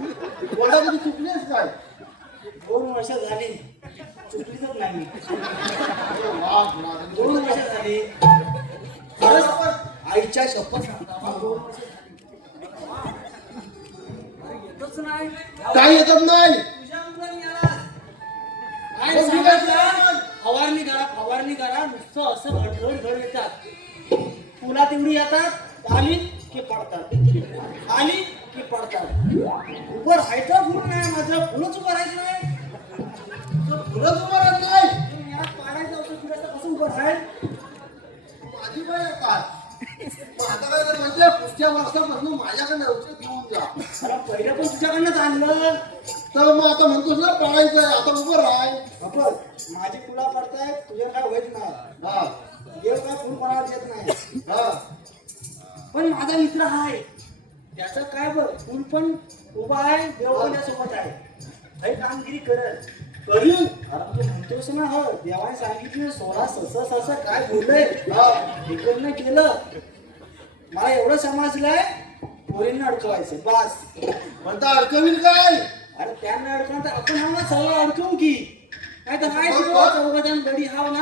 मोठा कधी चुकलेस काय? 2 वर्ष झाली चुकलीच नाही मी. वाह, वाह. 2 वर्ष झाली. खरंच आईच्या शपथ सांगता मला 2 वर्ष झाली. अरे येतच नाही. काय येतात नाही? तुझ्या मुलांनी याला काय मग मी काय सांगायचं? फवारणी करा नुसतं असं घड येतात. तुला तेवढी येतात, आली की पडतात, आली की पडतात. उभं राहायचं गुण नाही माझं. फुलंच उभं राहायचं नाही. फुलंच उभं राहत नाही. पण यात पाडायचं होतं तुला तर कसं उभं राहाल? माझी काय काय? मग आता काय तर म्हणजे पुढच्या वर्षापासून माझ्याकडे औषध घेऊन जा. अरे पहिलं पण तुझ्याकडनंच आणलं. तर मग आता म्हणतोस ना पळायचंय, आता उभं राहाय. आपण माझी फुला पडतायत, तुझ्या काय होत नाही. हा देव काय फुल कोणाला देत नाही. हा पण माझा मित्र आहे, त्याचं काय बघ, फुल पण उभा आहे, देव पण त्यासोबत आहे. काही कामगिरी करत करीन. अरे तू म्हणतोस ना, हो देवाने सांगितलं 16 सस काय बोललंय. हा इकडनं केलं. मला एवढं समजलंय पोरींना अडकवायचं बस. म्हणता अडकवील काय अरे त्यांना अडकवून तर आपण हाव ना सगळं अडकवू की नाही तर हाय चौघजण गडी हाव ना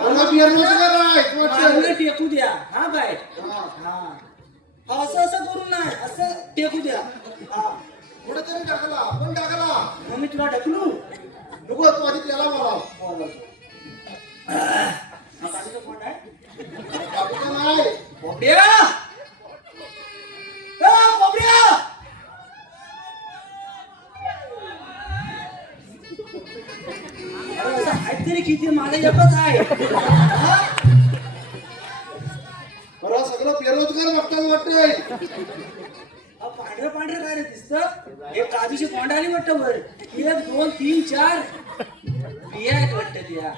मला बियर नव्हतं कराय मागणं टेकू द्या हा काय हा असं असं करून नाही असं टेकू द्या हा पुढे तरी टाकला कोण टाकला मग मी तुला ढकलू नको तू आधी त्याला बोलाव काकीचं कोण आहे टाकलं नाही बोबड्या बोबड्या अरे असं आहेत तरी किती मला एकच आहे हा? बरं सगळं बेरोजगार बघतात वाटतंय पांढरं पांढरं काय रे दिसत एक काजूची कोंड आली वाटतं वर 1 2 3 4 बिया आहेत वाटतं त्या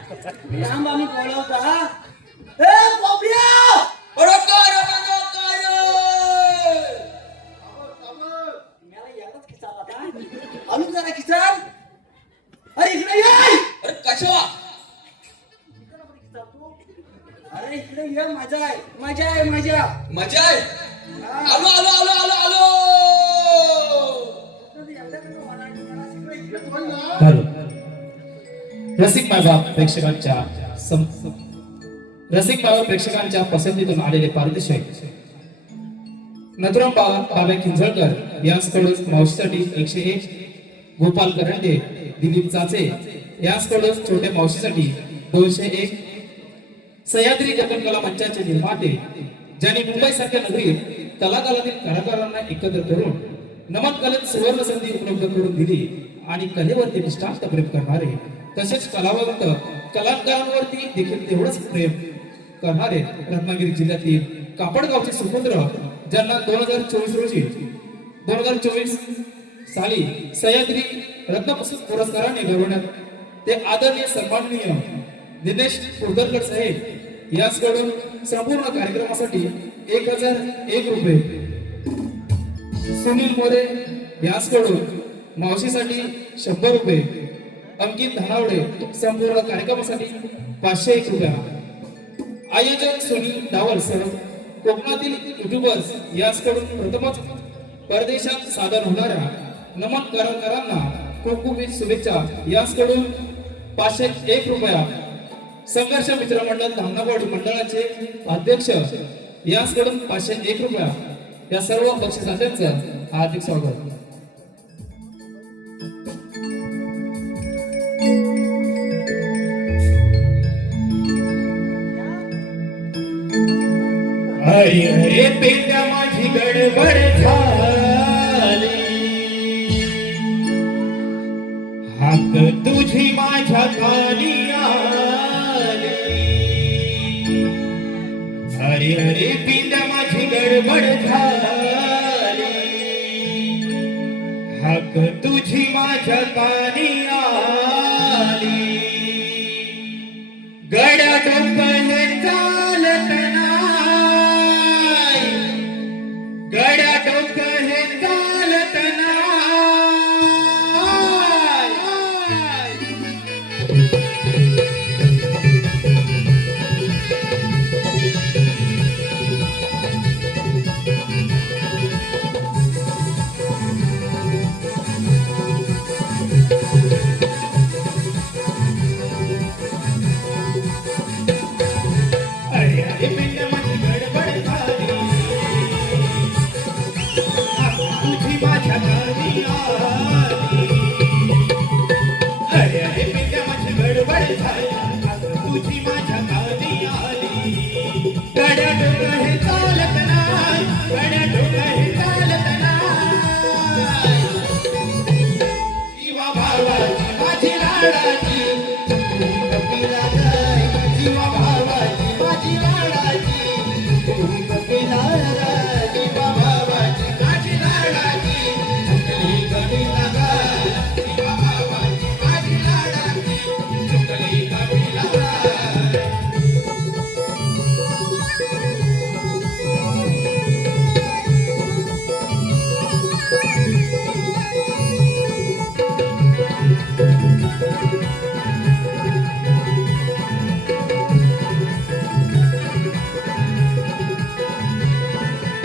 लांब आम्ही बोलावता हा ए बोबड्या मला यालाच खिचाल आता अजून जरा खिचाल अरे इकडे ये अरे कशा अरे इकडे ये मजा आहे मजा आहे मजा मजा आहे. हा. आलो आलो आलो आलो आलो. हॅलो रसिक माझा प्रेक्षकांच्या रसिक बाबा प्रेक्षकांच्या पसंतीतून आलेले पारितोषिक नथुराम बाबा किंजळकर यांच्याकडून मावशीसाठी 101 गोपाल करंडे दिलीप चाचे यांच्याकडून छोट्या मावशीसाठी 201 सह्याद्री जगन कला मंचाचे निर्माते ज्यांनी मुंबई सारख्या नगरीत कलाकारातील कलाकारांना एकत्र करून नमन कलेत सुवर्ण संधी उपलब्ध करून दिली आणि कलेवरती निष्ठांत प्रेम करणारे तसेच कलावंत कलाकारांवरती देखील तेवढंच प्रेम करणारे रत्नागिरी जिल्ह्यातील कापडगावचे सुपुत्र ज्यांना 2024 साली सह्याद्री रत्न पुरस्काराने गौरवण्यात ते आदरणीय सन्माननीय दिनेश कुर्दरकर साहेब यांच्याकडून संपूर्ण कार्यक्रमासाठी 1001 रुपये सुनील मोरे यांच्याकडून मावशीसाठी 100 रुपये अंकित धनावडे संपूर्ण कार्यक्रमासाठी 501 रुपया आयोजक सुनील डावल सर कोकणातील युट्यूबर्स यांच्याकडून प्रथमच परदेशात सादर होणाऱ्या नमन कलाकारांना खूप खूप शुभेच्छा यांच्याकडून 501 रुपया संघर्ष मित्र मंडळ धामनावाडी मंडळाचे अध्यक्ष यांच्याकडून 501 रुपया या सर्व बक्षिसांचं हार्दिक स्वागत. हरी हरे पेंड्या माझी गडबड झाली हाक तुझी माझ्या कानी आली हरी हरे पेंड्या माझी गडबड झाली हाक तुझी माझ्या कानी आली गड्या डोकं चालत नाही गड्या डोकं हे चालत नाही अरे अरे पिंड माझी गडबड झाली तुझी माझ्या घरी आली अरे अरे पिंड माझी गडबड झाली तुझी माझ्या घरी आली गड्या डोकं हे चालत नाही गड्या डोकं हे चालत नाही जीवा भावाची माझी लाडाची कपिला गाय जीवा भावाची माझी लाडाची कपिला गाय जीवा भावाची माझी लाडाची कपिला गाय जीवा भावाची माझी लाडाची कपिला गाय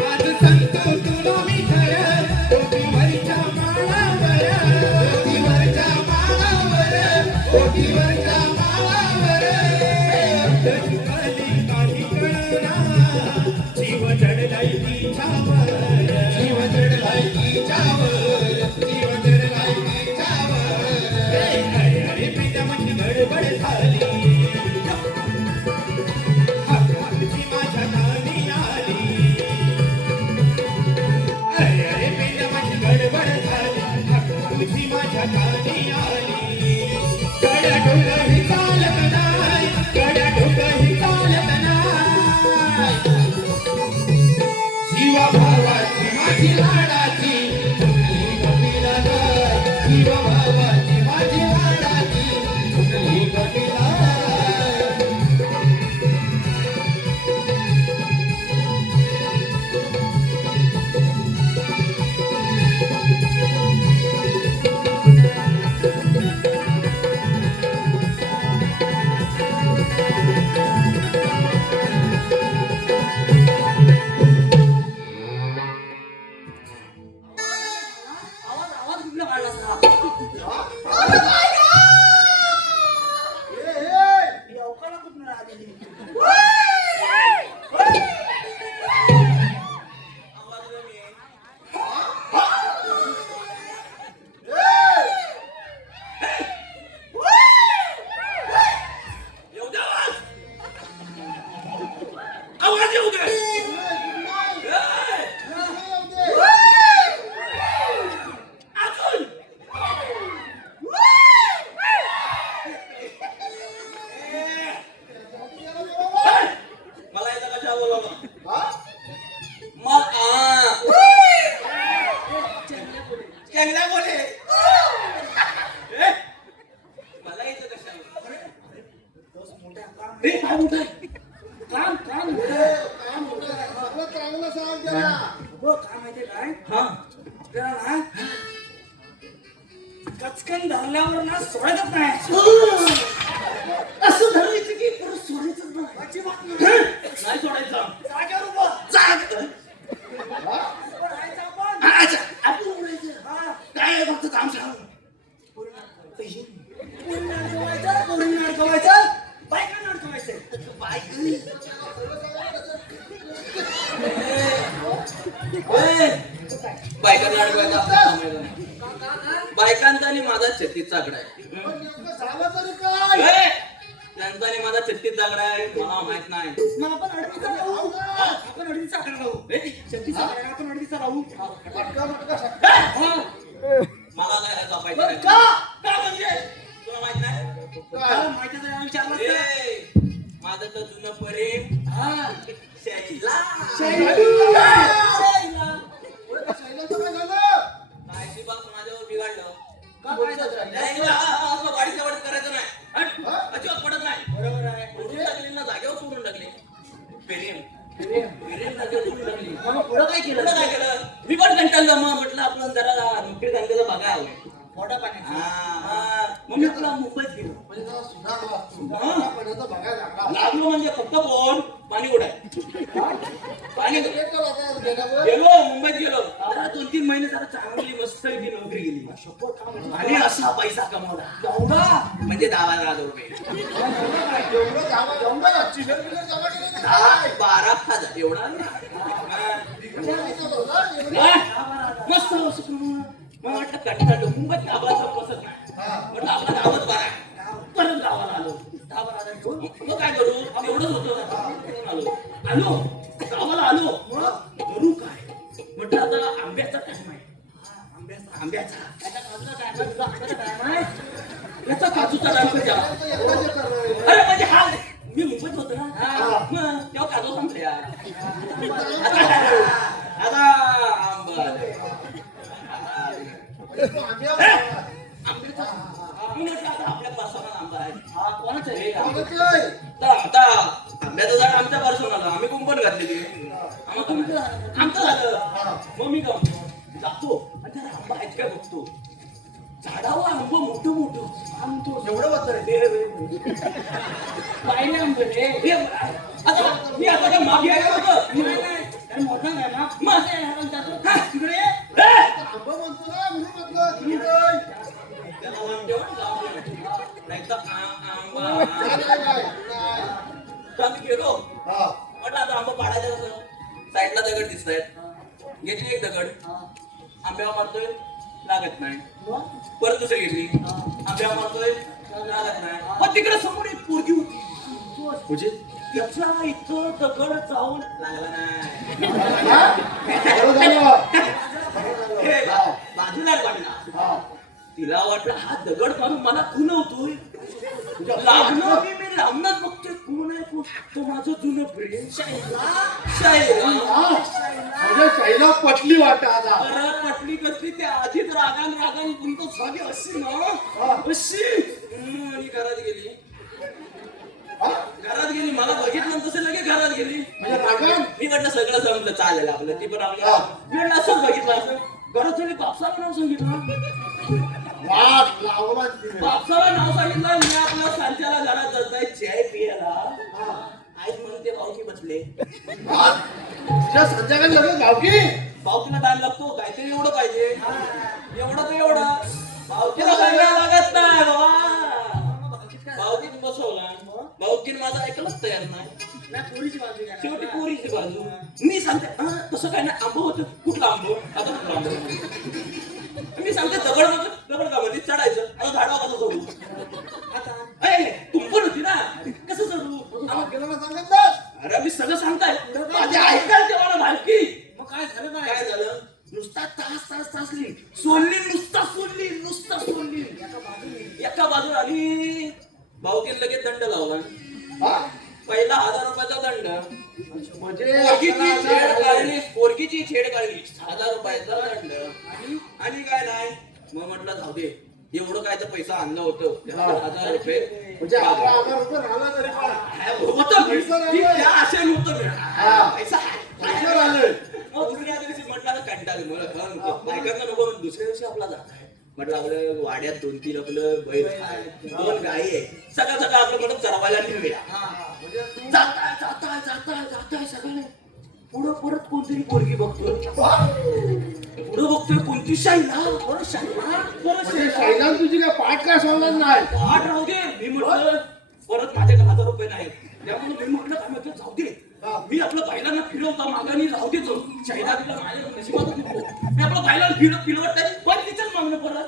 आज सांगतो तुला जीवा भावाची माझी लाडाची कुठली कपिला ग जीवा भावाची माझी लाडाची कुठली कपिला आवाज आवाज कुठला काढला असा? ही अवकाळा कुठून आलेली? आवाज कमी आहे. येऊ दे आवाज. आवाज येऊ दे. अजून. मला इथं कशा बोलवलं? चेंगल्या बोले. मला इथं कशाला? ए, काय मोठं आहे? काम काम मोठं आहे. बघ, काय माहितीये काय आपल्याला ना कचकन धरल्यावर ना सोडायचंच नाही. असं धरायचं की परत सोडायचंच नाही. अजिबात नाही. नाही सोडायचं. जागेवर उभं. जाग. उभं राहायचं आपण. अच्छा. आपण उभं राहायचं. हा. काय आहे फक्त काम सांग. पोरींना अडकवायचं, पोरींना अडकवायचं, बायकांना अडकवायचं. बायकांना अडवायचा आपल्या कामाला नाही. बायकांचा आणि माझा 36 चाकडा आहे. ए! त्यांचा आणि माझा 36 चाकडा आहे मला माहित नाही. मग आपण अडतीचा राहू. आपण अडतीचा आकडा राहू. छत्तीस आकडा आपण अडतीचा राहू. मला काय जपायचं नाही. का? का म्हणजे तुला माहित नाही? माहिती तर विचारलं असतं. ए! माझं तर जुनं प्रेम हा. शैला. शैला. काय ती बाप माझ्यावर बिघडलं. का काय झालं? शैला, असं वाढीच्या वाढीत करायचं नाही. हट. अजिबात पडत नाही. बरोबर आहे. सोडून टाकली ना जागेवर सोडून टाकली. प्रेम जागेवर सोडून टाकली. मग पुढं काय पुढं केलं? काय केलं? मी पण कंटाळलो मग म्हटलं आपण जरा नोकरी धंद्याचं बघावं. मोठा पाण्याचा. मग मी तुला मुंबईत गेलो. लागलो म्हणजे फक्त फोन पाणी उडाय पाणी गेलो मुंबईत गेलो जरा 2-3 महिने जरा चांगली मस्त नोकरी गेली आणि असा पैसा कमवला एवढा? म्हणजे 10,000 रुपये 10-12,000 एवढा मस्त असं कमवलं. मग म्हटलं कंटाळलो मुंबईत गावाचा बसत नाही म्हटलं आपला गावात बरा आहे. परत गावाला आलो. मग काय करू एवढंच होतं आलो गावाला आलो करू काय म्हटलं आता आंब्याचा टाइम आहे. आंब्याचा याचा काजूचा टाइम कसा अरे म्हणजे हा मी मुंबईत होतो ना मग तेव्हा काजू संपल्या आता आंबा आंब्याचा मी म्हटलं आता आपल्या पर्सनल आंबा आहे. कोणाचं आहे? तर आता आंब्याचं झाड आमच्या पर्सनल आलं आम्ही कुंपण घातलेली आमचं झालं. मग मी जातो आणि त्याला आंबा आहेत काय बघतो झाडावर आंबा मोठं मोठं आंबतो एवढं बद्दल पाहिले आंबे रे हे आता मी आता काय मागे आहे का बघ? नाही नाही अरे मोठा आहे ना मग हा, तिकडे ये. त्याला वाट ठेवा ना गावाला. नाहीतर आंबा तर आम्ही गेलो म्हटलं आता आंबा पाडायचं कसं साईडला दगड दिसत आहेत घेतली एक दगड आंब्यावर मारतोय लागत नाही परत दुसरी घेतली आंब्यावर मारतोय लागत नाही पण तिकडे समोर एक पोरगी होती म्हणजे त्याचा इथं दगड जाऊन लागला नाही बाजूला वाटला तिला वाटलं हा दगड मारून मला खुणवतोय लागलं की मी लांबनच बघतोय कोण आहे कोण तो माझं जुनं प्रेम शायरा पटली वाटत आता अरे पटली कसली त्या आधीच रागान बोलतो साधी अशी ना अशी आणि घरात गेली मला बघितलं तसं लगेच घरात गेली म्हणजे रागान मी म्हटलं सगळं जमलं चालेल आपलं ती पण आपल्या मी म्हटलं असंच बघितलं असं घरात थोडी बापसाला नाव सांगितलं वाट लावला तिने. बापसाला नाव सांगितलं मी आपल्या सांच्याला घरात जात नाही चाय पियाला आई म्हणते भाऊकी बसले हा? तुझ्या संध्याकाळी लगेच गावकी भाऊकीला टाइम लागतो काहीतरी एवढं पाहिजे एवढं तर एवढं भाऊकीला सांगायला लागत नाही बाबा भाऊकीत बसवला भाऊकीन माझं ऐकलंच तयार नाही शेवटी पोरीची बाजू मी सांगते तसं काय नाही आंबो होतं कुठलं आंबो आता कुठलं आंबो मी सांगते दगड का म्हणजे चढायचं आता झाडवा कसं चढू आता तुमपण होती ना कसं चढू अरे मी सगळं सांगताय माझे ऐकाल तेव्हा ना भालकी मग काय झालं नुसता तासली सोडली नुसता सोडली एका बाजूला आली भाऊकीन लगेच दंड लावला पहिला 1000 रुपयाचा दंड म्हणजे पोरगीची छेड काढली 1000 रुपयाचा दंड आणि काय नाही मग म्हटलं जाऊ दे एवढं काय तर पैसा आणलं होतं 1000 रुपये म्हणजे आपला 1000 रुपये राहिला तरी असे नव्हतं पैसा पैसे राहिले दुसऱ्या दिवशी म्हटलं कंटाळलं मला बायकांना नको दुसऱ्या दिवशी आपला जात आहे म्हटलं आपलं वाड्यात 2-3 आपलं बैल आहे 2 गाई आहे सकाळ आपलं म्हणत चरवायला नेऊया जाताय सगळं पुढं परत कोणतरी पोरगी बघतोय पुढं बघतोय कोणती शाईला परत शाईला तुझी काय पाठ काय सोडणार नाही पाठ राहू दे मी म्हटलं परत माझ्याकडे 1000 रुपये नाही त्यामुळे मी म्हटलं काय म्हटलं जाऊ दे मी आपलं बायलांना फिरवता मागानी राहू देतो शाहिदा तिला माझ्या नशिबात नको मी आपलं बायलांना फिरवत नाही पण तिच्याच मागणं परत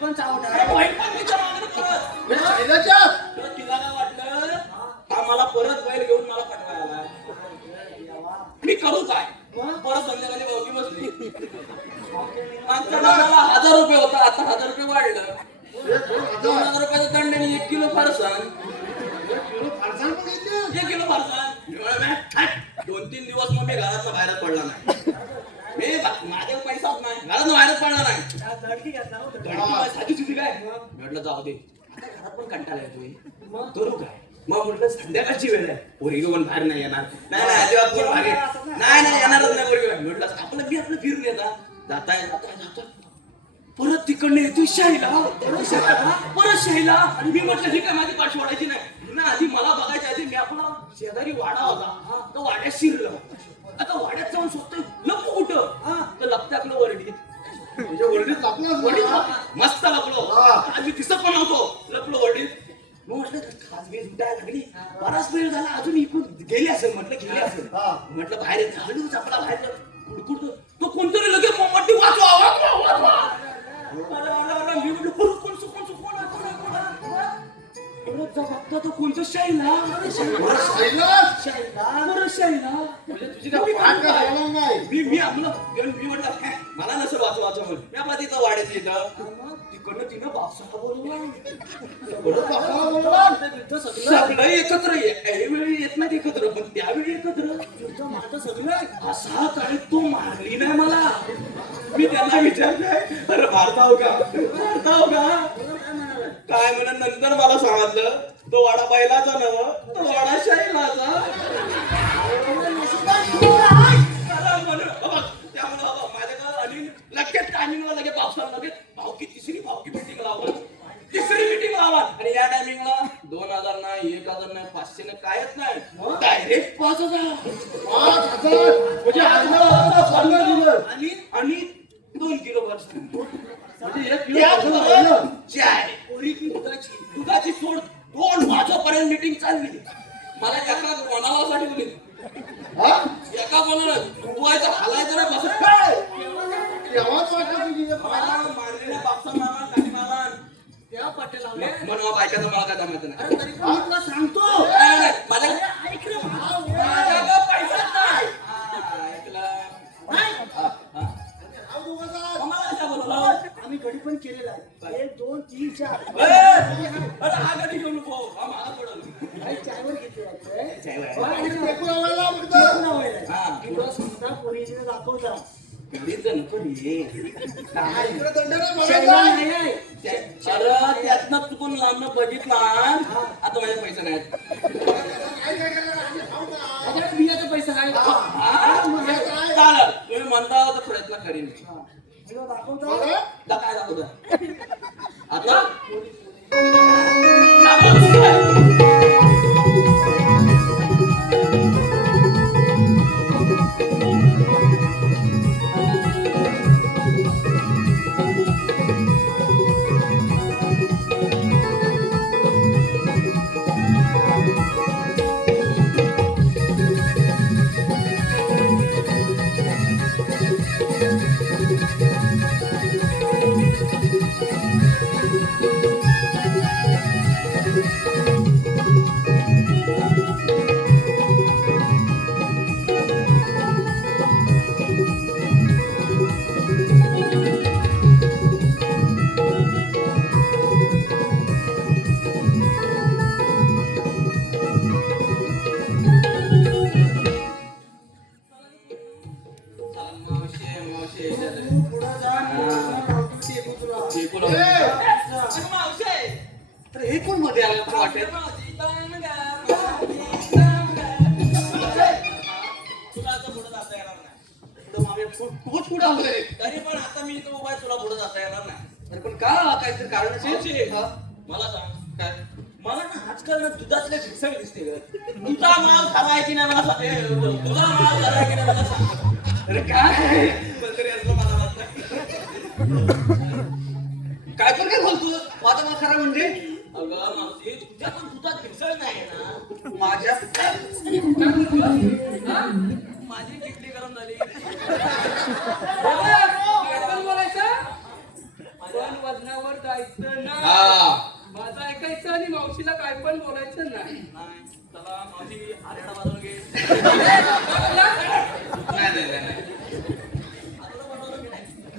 पण तिला काय वाटलं हा मला परत बैल घेऊन मला पटवायला मी करू काय परत संध्याकाळी भावकी बसली मागच्या मला 1000 रुपये होता आता 1000 रुपये वाढलं 2000 रुपयाचा दंड आणि 1 किलो फरसाण 1 किलो फरसाण 2-3 दिवस मग मी घरात बाहेरच पडला नाही माझ्या पैसाच नाही घरात बाहेरच पडला नाही साधीच होती काय म्हटलं जाऊ दे आता घरात पण कंटाळा येतोय मग करू काय मग म्हटलं संध्याकाळची वेळ आहे पोरगी पण बाहेर नाही येणार नाही अजिबात कोण बाहेर नाही येणारच नाही पोरगी म्हटलं आपलं मी आपलं फिरून येता जाताय परत तिकडनं येतो शाहीला परत शाहीला आणि मी म्हटलं ठीक आहे माझी पाठ सोडायची नाही ना आधी मला बघायच्या आधी मी आपला शेजारी वाडा होता तो वाड्यात शिरलं आता वाड्यात जाऊन स्वतः लपू कुठं तर लपते आपलं वरडीत म्हणजे वरडीत लपला मस्त लपलो आधी दिसत पण नव्हतो लपलो वरडीत मग म्हटलं खासगी सुटायला लागली बराच वेळ झाला अजून इकडून गेली असेल म्हटलं बाहेर हळूच आपला बाहेर कुडकुडतो तो कोणतरी लगेच मोमबत्ती वाचवा मी म्हटलं बघता तो कोणतं शाहीला तुझी काय पाठ काय सोडणार नाही मी आपलं मी म्हटलं मला नसं वाचवायचं म्हणून मी आपला तिथं वाड्यात येतं तिकडनं तिनं बापसाला सगळं एकत्र ऐवेळी येत नाही एकत्र पण त्यावेळी एकत्र माझं सगळं असा काय तो मारली नाही मला मी त्यांना विचारलंय अरे मारताव का काय म्हणून नंतर मला सांगितलं तो वाडा बैलाचा नव तो वाडा शाहीलाचा त्यामुळे माझ्याकडे आणि लगेच टायमिंगला लगेच पावसाला लगेच भावकी मीटिंग लावला तिसरी मीटिंग लावला आणि या टायमिंगला 2000 नाही 1000 नाही 500 नाही कायच नाही डायरेक्ट 5000 आणि 2 किलो चाय दुधाची सोड 2 वाजेपर्यंत मीटिंग चालली मला एका कोणाला बोलली एका कोणाला डुबवायचं हालायचं नाही बसत मारलेल्या बापसा मामा काही मामा तेव्हा पट्टे लावले म्हणून बायकाचा मला काय जमायचं नाही तरी पण तुला सांगतो माझ्याकडे पैसाच नाही आम्ही गडी पण केलेला आहे 1 2 3 4 हा गडी घेऊन मला पडलं चायवर घेतलेला चायवर आहे पोरीने दाखवता घरीच गणपती हा, इकडे दंडाला बघायचं शेंगा आहे. नाही आहे. अरे त्यातनं चुकून लांबनं बघितला आता माझे पैसे नाहीत काय काय करणार? आम्ही खाऊ ना. आता बियाचा पैसा आहे हा, मग हे काय? चालेल तुम्ही म्हणता तर प्रयत्न करीन मी. तुला दाखवता बघा. आता काय दाखवता आता तू पुढं जा, मी ते बघ तुला. हे कोण मध्ये आलं तर वाटेल तुला आता पुढे जाता येणार नाही पुढं मागे खूपच पुढे आलं रे. तरी पण आता मी इथं उभा आहे, तुला पुढे जाता येणार नाही अरे पण का काहीतरी कारण असेल? हा? मला सांग काय मला ना आजकाल ना दुधातल्या शिक्षक दिसते ग तुझा माल खरा आहे की नाही मला सांग तुझा माल खरा आहे की नाही मला सांग अरे काय पण तरी असं मला वाटतं काय पण काय बोलतो माझा मला खरा म्हणजे अगं मावशी तुझ्या पण दुधात भेसळ नाही ना माझ्या माझी किडनी गरम झाली पण वजनावर जायचं ना हा माझं ऐकायचं आणि मावशीला काय पण बोलायचं नाही नाही चला मावशी आरेडा बाजूला घे नाही नाही नाही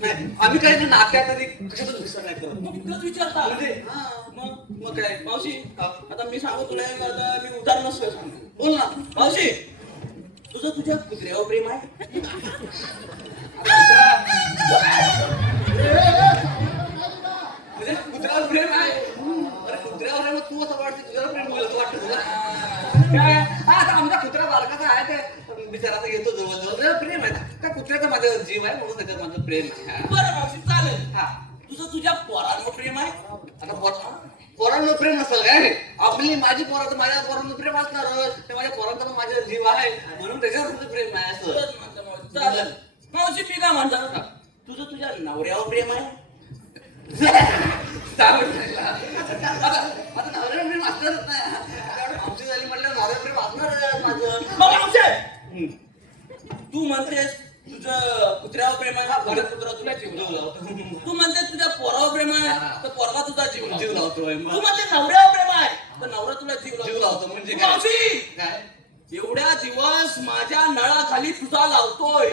नाही आम्ही काय ना नात्यात कधी कशातच विसर नाही करत तू तिथलंच विचारता म्हणजे हा मग काय मावशी आता मी सांगू तुला आता मी उदाहरण सांगतो बोल ना मावशी तुझं तुझ्या कुत्र्यावर प्रेम आहे म्हणजे कुत्र्यावर प्रेम आहे अरे कुत्र्यावर आहे मग तू असं वाटतं तुझ्यावर प्रेम होईल असं वाटतं तुला काय हा आता आमचा कुत्रा बारकाचा आहे ते बिचाराचा येतो जवळ प्रेम आहे त्या कुत्र्याचा माझ्या जीव आहे म्हणून त्याच्यात माझं प्रेम आहे हा. बरं मावशी चालेल हा तुझं तुझ्या पोरांवर प्रेम आहे आता पोरांवर प्रेम नसेल काय आपली माझी पोराचं माझ्या पोरांवर प्रेम असणार ते माझ्या पोरांचा पण माझा जीव आहे म्हणून त्याच्यावर तुझं प्रेम आहे असं तुझंच म्हणतो मावशी. चालेल मावशी मी काय म्हणतात तुझं तुझ्या नवऱ्यावर प्रेम आहे चालेल आता नवऱ्यावर प्रेम असणारच नाही त्यामुळे मावशी झाली म्हटलं नवऱ्यावर प्रेम असणारच माझं मग मावशी तू म्हणतेस तुझं कुत्र्यावर प्रेम आहे बरं कुत्रा तुला जीव लावतो तू म्हणतेस तुझ्या पोरावर प्रेम आहे तर पोरगा तुझा जीव जीव लावतो लावतोय तू म्हणते नवऱ्यावर प्रेम आहे तर नवरा तुला जीव लावतो म्हणजे काय? मावशी काय एवढ्या दिवस माझ्या नळाखाली तुझा लावतोय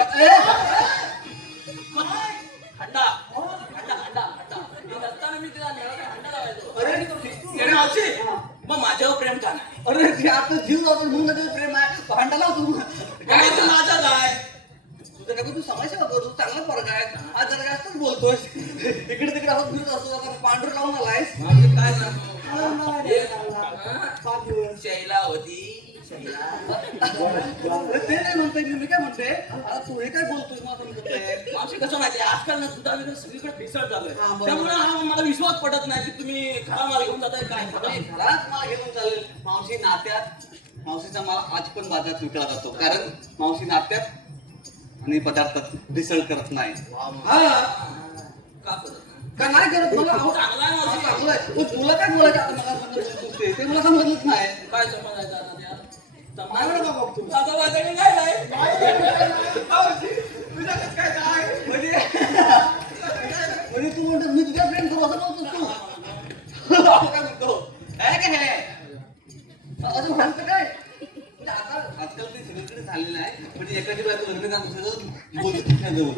हंडा हंडा हंडा हंडा मी नसताना मी तुझ्या नळाला हंडा लावायचो अरे मावशी मग माझ्यावर प्रेम का नाही अरे ते आता जीव लावतो म्हणून त्याचं प्रेम आहे भांडा लावतो काय तू माझा काय तुझं नको तू समाजसेवा करतो चांगला फरक आहे आज जरा जास्तच बोलतोय इकडे तिकडे आपण फिरत असतो आता पांढर लावून आलायस मावशी काय सांगतो शैलावती शैला अरे ते नाही म्हणतोय मी काय म्हणते आता तू हे काय बोलतोय मला समजतंय मावशी कसं माहिती आजकाल ना सुद्धा सगळीकडे भेसळ झालंय हा, बरोबर. त्यामुळे हा मला विश्वास पडत नाही की तुम्ही खरा माल घेऊन जाताय काय नाही, घरात मला घेऊन चालेल मावशी नात्यात मावशीचा माल आज पण बाजारात विकला जातो कारण मावशी नात्यात आणि पदार्थात भेसळ करत नाही हा का करत नाही? का नाही करत मला चांगला आहे मावशी. चांगलं आहे. पण तुला काय बोलायचं आता मला बोलतोस ते मला समजलंच नाही काय समजायचं आता त्यात? नाही का बघतो? आता वाटाणे काय नाही तुझ्या कसं काय काय म्हणजे म्हणजे तू म्हणतो मी तुझ्या फ्रेंड करू असं बोलतोस तू असं काय म्हणतो काय काय हे? असं म्हणतो काय म्हणजे आता आजकाल ते सगळीकडे झालेलं आहे म्हणजे एखादी बायको लग्न काम सगळं बोलतो तुझ्याजवळ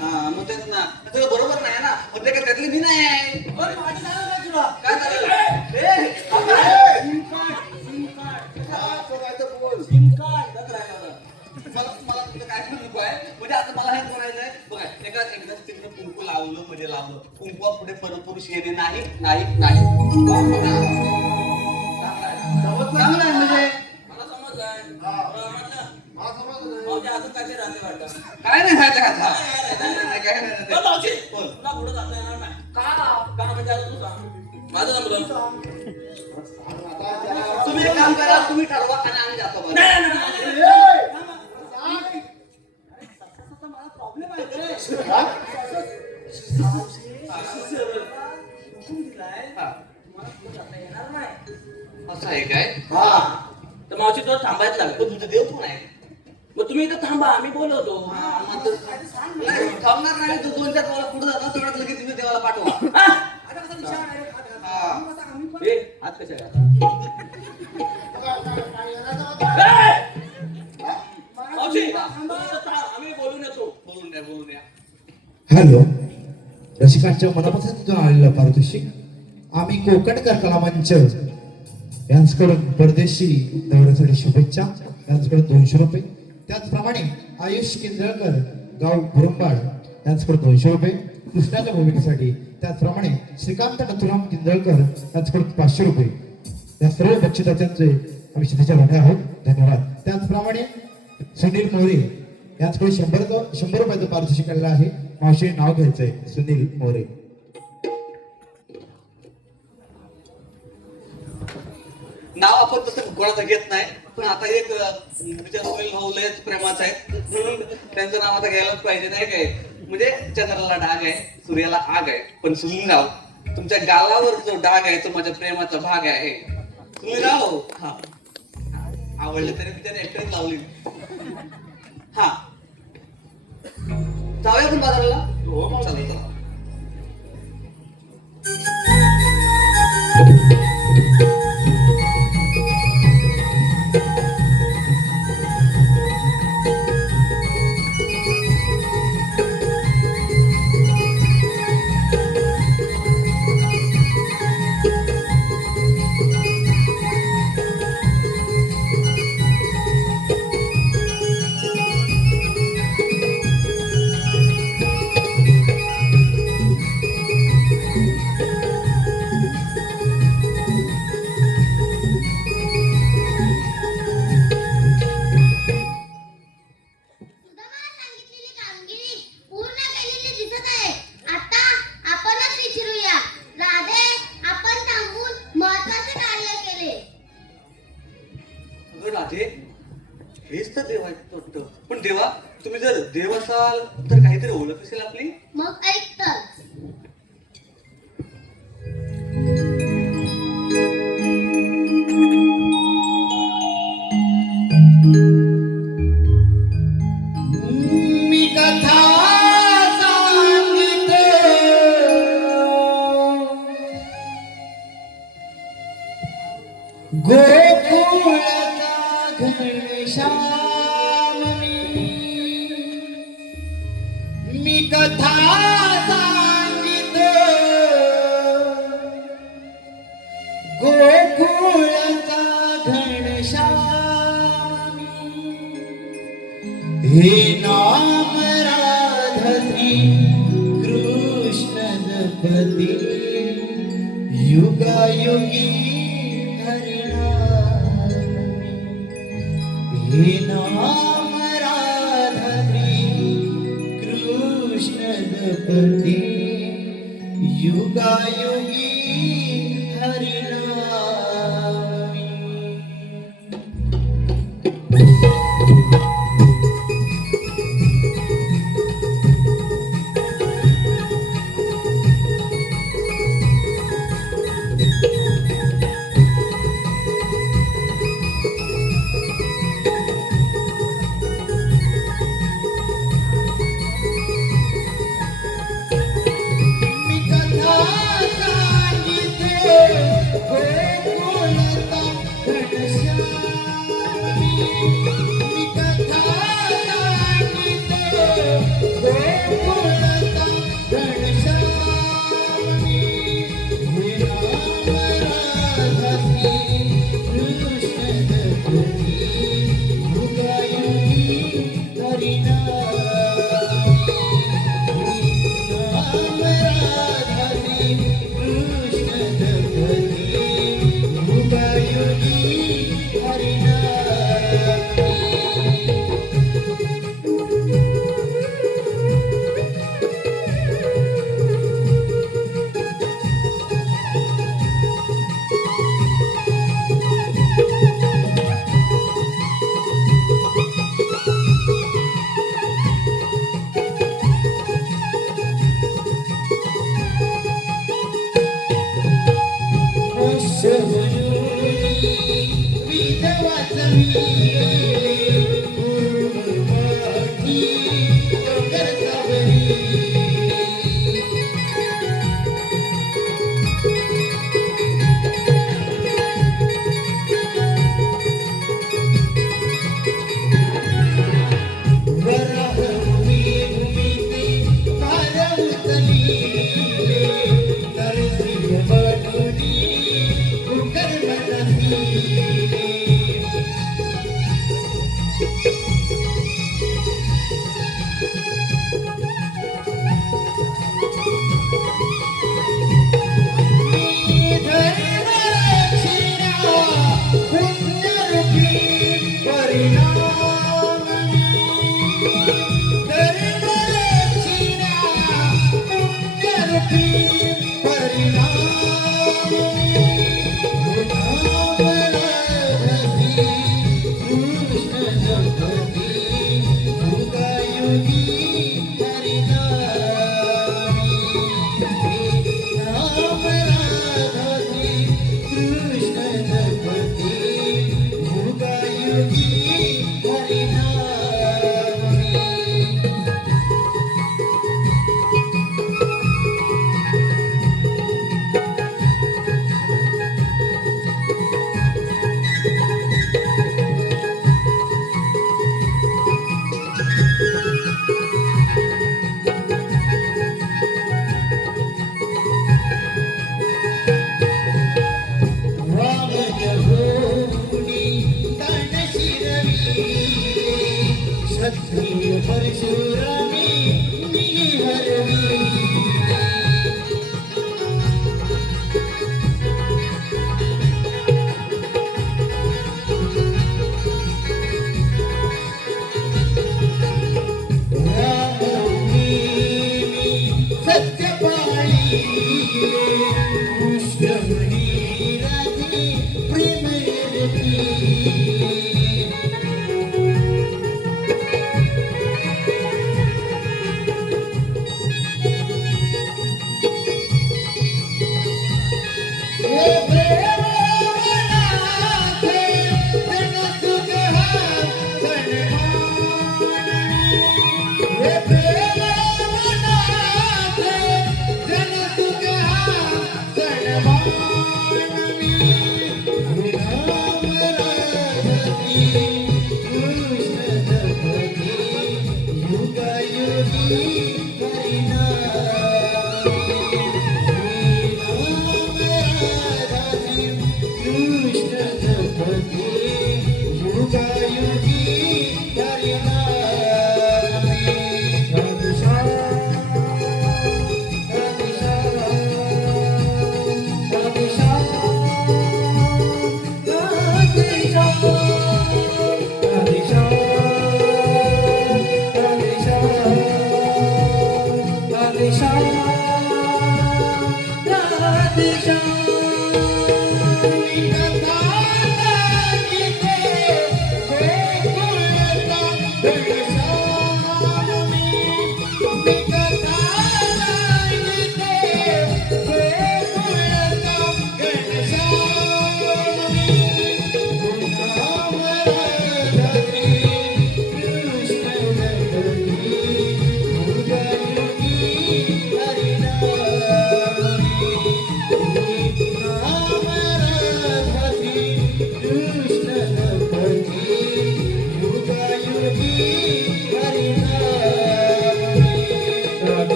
हा मग तेच ना सगळं बरोबर नाही ना मग ते काय त्यातली मी नाही आहे बरं, माझी झालं काय तुला काय झालं हा, तो काय तर बोल. सिम कार्ड मला मला तुमचं काय पण नको आहे म्हणजे आता मला हे करायचंय बघा एकदा तिकडे कुंकू लावलं म्हणजे लावलं कुंकू पुढे परपुरुष येणे नाही नाही नाही चांगलं आहे म्हणजे मला समजलंय. मला समजलं. मावशी अजून काय ते राहते वाटतं. काय नाही खायचं का काय पण मावशी, नाही तुला पुढे जाता येणार नाही. का म्हणजे आता तू सांग. माझं जमलं. तुम्ही एक काम करा तुम्ही ठरवा आणि आम्ही जातो बरं. नाही, नाही, नाही. मला प्रॉब्लेम आहे रे. दिलाय हा. मला पुढे जाता येणार नाही. असं आहे काय तर मावशी तुला थांबायचं लागलं. पण तुमचं देव कोण आहे मग तुम्ही इथं थांबा आम्ही बोलवतो. नाही थांबणार नाही तू 2-4 पावलं पुढे जातो तेवढ्यात लगेच तुम्ही देवाला पाठवा आता कसा विचार आहे रे, आम्ही पण ए, हात कशा घाला? मावशी, आम्ही बोलून येतो. बोलून द्या हॅलो रसिकांच्या मनापासून तिथून आलेलं पारितोषिक आम्ही कोकणकर कलामंच यांच्याकडून परदेशी दौऱ्यासाठी शुभेच्छा यांच्याकडून 200 रुपये त्याचप्रमाणे आयुष किंजळकर गाव गुरुंबाड यांच्याकडून 200 रुपये कृष्णाच्या भूमिकेसाठी त्याचप्रमाणे श्रीकांत नथुराम किंजळकर यांच्याकडून 500 रुपये या सर्व बक्षिसाचे आम्ही शुभेच्छा देणार आहोत धन्यवाद त्याचप्रमाणे सुनील मोरे यांच्याकडे 100 रुपयाचं पारितोषिक आलेलं आहे मावशी नाव घ्यायचंय सुनील मोरे नाव आपण तसं कोणाचं घेत नाही पण आता एक सुनील भाऊ लयच प्रेमाचा आहे म्हणून त्यांचं नाव आता घ्यायलाच पाहिजे नाही काय म्हणजे चंद्राला डाग आहे सूर्याला आग आहे पण सुनीलराव तुमच्या गालावर जो डाग आहे तो माझ्या प्रेमाचा भाग आहे सुनीलराव हा आवडलं तरी मी त्याने एकट्याच लावली हा जाऊया आपण बाजाराला हो चला चला सुदामाला सांगितलेली कामगिरी पूर्ण केलेली दिसत आहे आता आपणच विचारूया राधे आपण थांबून महत्त्वाचे कार्य केले अगं राधे हेच तर देव आहे वाटतं पण देवा तुम्ही जर देव असाल तर काहीतरी ओळख असेल आपली मग ऐक तर मी कथा सांगितो गोकुळचा घनश्याम मी कथा सांगितो गोकुळचा घनश्याम हे नाम राधसी कृष्ण जपती युगायुगी हरिनाम हे नाम राधसी कृष्ण जपती युगायुगी हरिनाम मी कथा सांगिते क्षत्रिय परशुरामी हरवी सत्यपाळी कृष्णमणी राधी प्रेमरती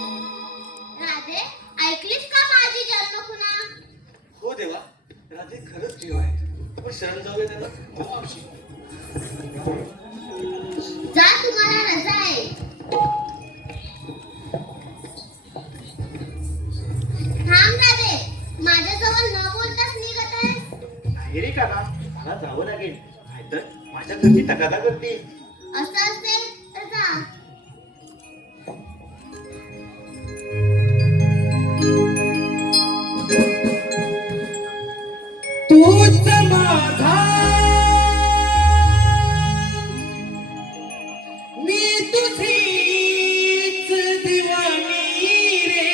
राधे, ऐकलीस का माझी जन्मखुणा? हो देवा, राधे खरंच जीव आहे. पण शरण जाऊया त्याला. जा, तुम्हाला रजा आहे. थांब राधे, माझ्याजवळ न बोलताच निघत आहेस. नाही रे काका, मला जावं लागेल, नाहीतर माझ्या घरची तगादा करतील. असं असेल तर जा. तूच माझा मी तुझीच दिवाणी रे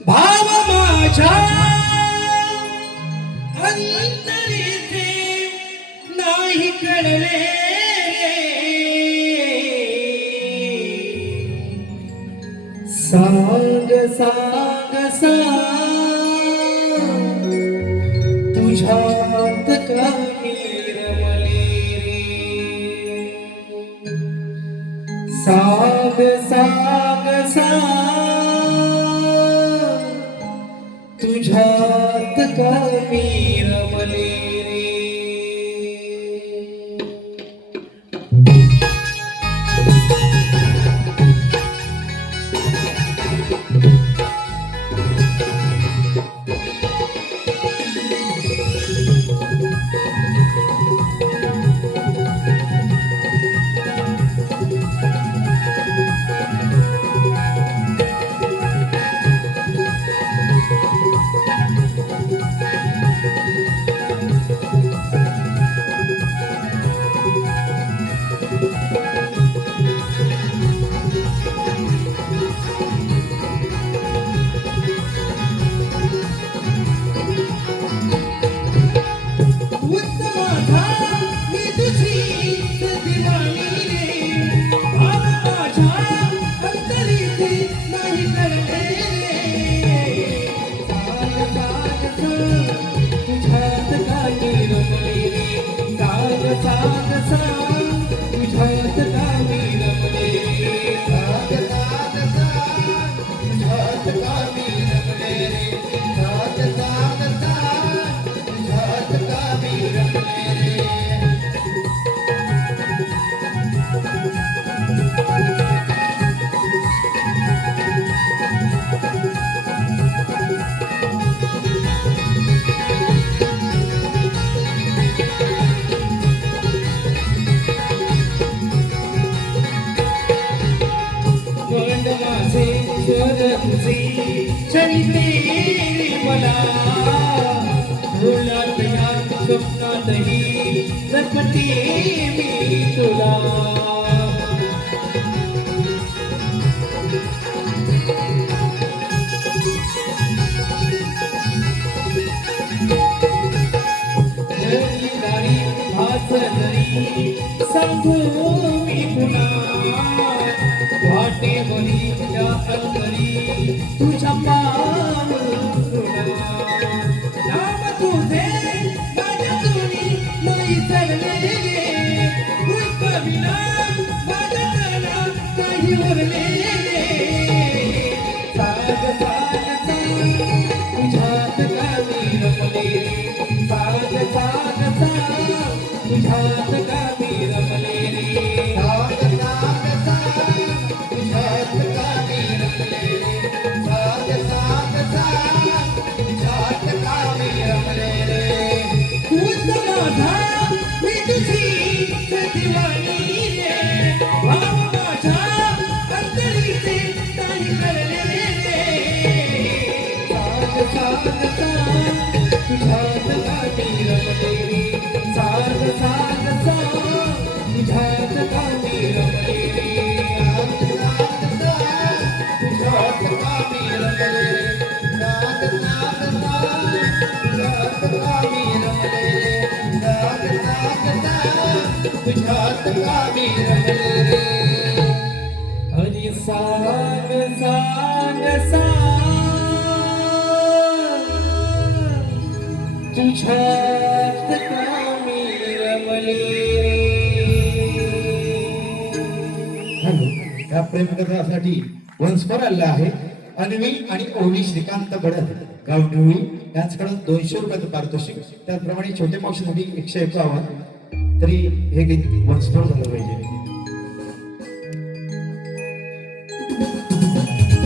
भाव माझ्या अंतरीचे नाही कळले सांग सांग सांग तुझ्यात का मी रमले रे साग साग साग तुझ्यात का मी रमले रे स्वप्नातही जपते मी तुला दारी भासरी सांगू मी पुन्हा वाटेवरी त्या अंतरी तुझ्या पावला नाम तुझे माझ्या तुनी नाही चढले विना माझ्या तनात काही उरले साग साग साग तुझ्यात का मी रमले साग साग साग तुझ्यात का मी रमले रे साग साग साग तुझ्यात का मी रमले रे साग साग साग तुझ्यात का मी रमले रे तूच माझा मी तुझी दिवाणी रे भाव माझ्या अंतरीचे काही करले रे साग साग साग तुझ्यात का मी रमले रे साग साग साग तुझ्यात का मी रमले रे साग साग साग तुझ्यात का मी रमले रे साग साग साग तुझ्यात का मी रमले रे साग साग साग तुझ्यात का मी रमले रे हरी साग साग साग तुझ्यात का मी रमले या प्रेमकथासाठी वंशभर आलेला आहे अन्वी आणि ओवी श्रीकांत बडद गाव निवळी यांच्याकडे 200 रुपयाचं पारितोषिक त्याचप्रमाणे छोटे मावशीसाठी 151 तरी हे गीत वंशभर झालं पाहिजे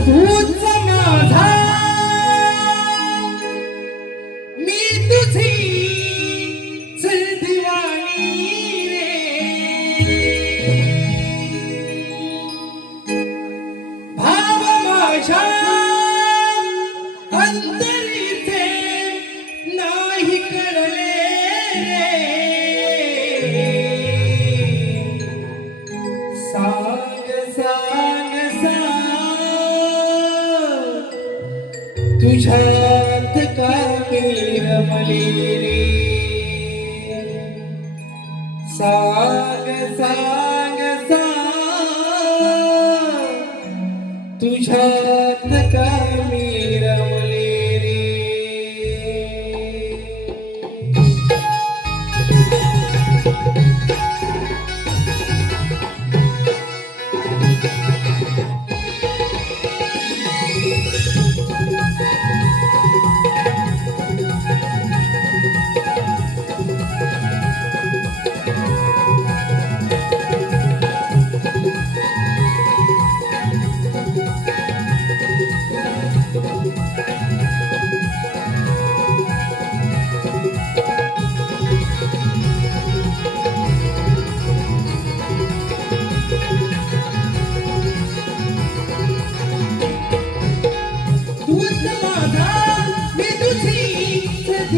तूच माझा मी तुझीच दिवाणी रे भाव माझ्या अंतरीचे नाही कळले रे साग साग साग तुझ्यात का मी रमले रे साग साग साग तुझ्यात का मी रमले रे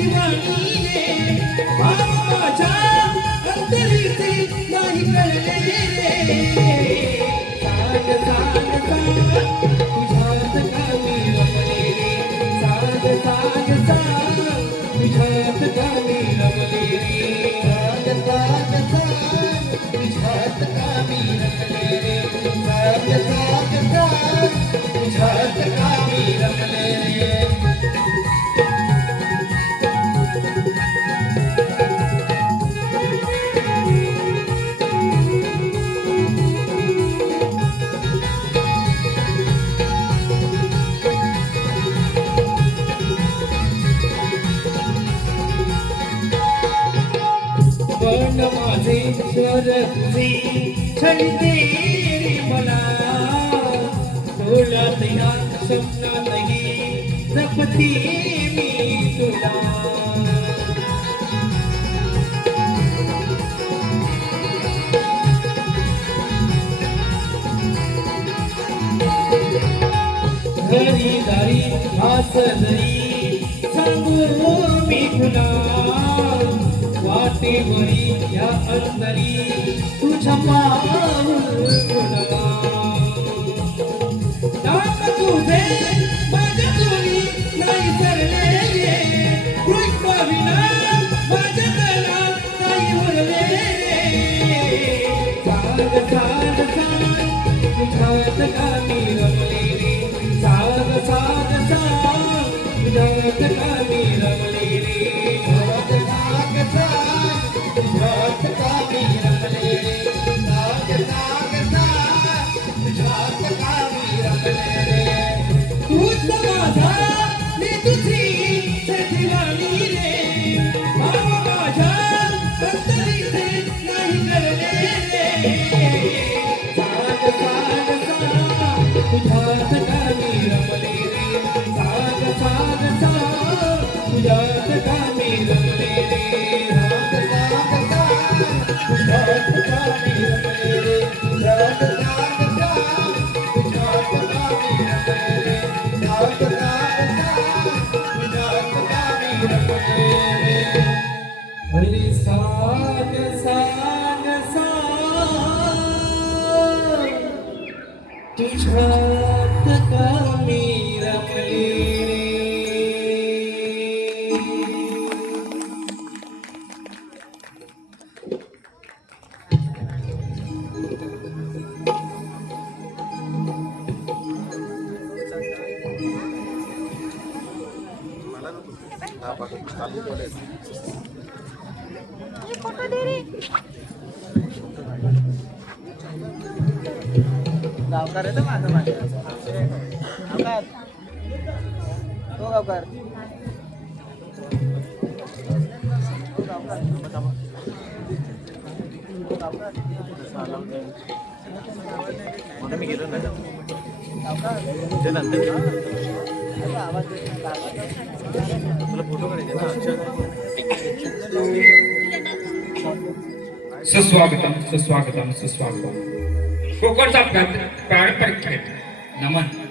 दिवाणी रे भाव माझ्या अंतरीचे नाही कळले रे सांग सांग सांग तुझ्यात का मी रमले रे सांग सांग सांग तुझ्यात का मी रमले रे सांग सांग सांग तुझ्यात का मी रमले रे सांग सांग सांग तुझ्यात का मी रमले रे पण माझे स्वर तुझे छळते रे मला डोळ्यात या स्वप्नातही जपते मी तुला घरी दारी आसरी सांगू मी तुला वाटेवरी या अंतरी तुझ्या पाऊल तुला नाम तुझे माझ्या चोरी नाही सरले कृष्ण विना माझ्या गळ्यात नाही उरले सांग सांग सांग तुझ्यात का मी रमले रे सांग सांग सांग तुझ्यात का मी रमले रे सांग सांग सांग तुझ्यात का मी रमले रे सांग सांग सांग तुझ्यात का मी रमले रे तूच माझा मी तुझी सखीवाणी रे भाव माझ्या अंतरीचे नाही करले रे सांग सांग सांग तुझ्यात का मी रमले रे सांग सांग सांग तुझ्यात का मी रमले रे सांग सांग सांग तुझ्यात का मी रमले रे सांग सांग सांग तुझ्यात का मी रमले रे सांग सांग सांग तुझ्यात का मी रमले रे हरी सांग सांग सांग तुझ्यात का मी रमले रे गावकार आहे तर माझं माझ्या गावकार तो गावकार तो गावकार मी गेलो ना गावकार आवाज तुला फोटो काढायचे सुस्वागतम सुस्वागतम सुस्वागतम कोकणचा पारंपरिक खेळ नमन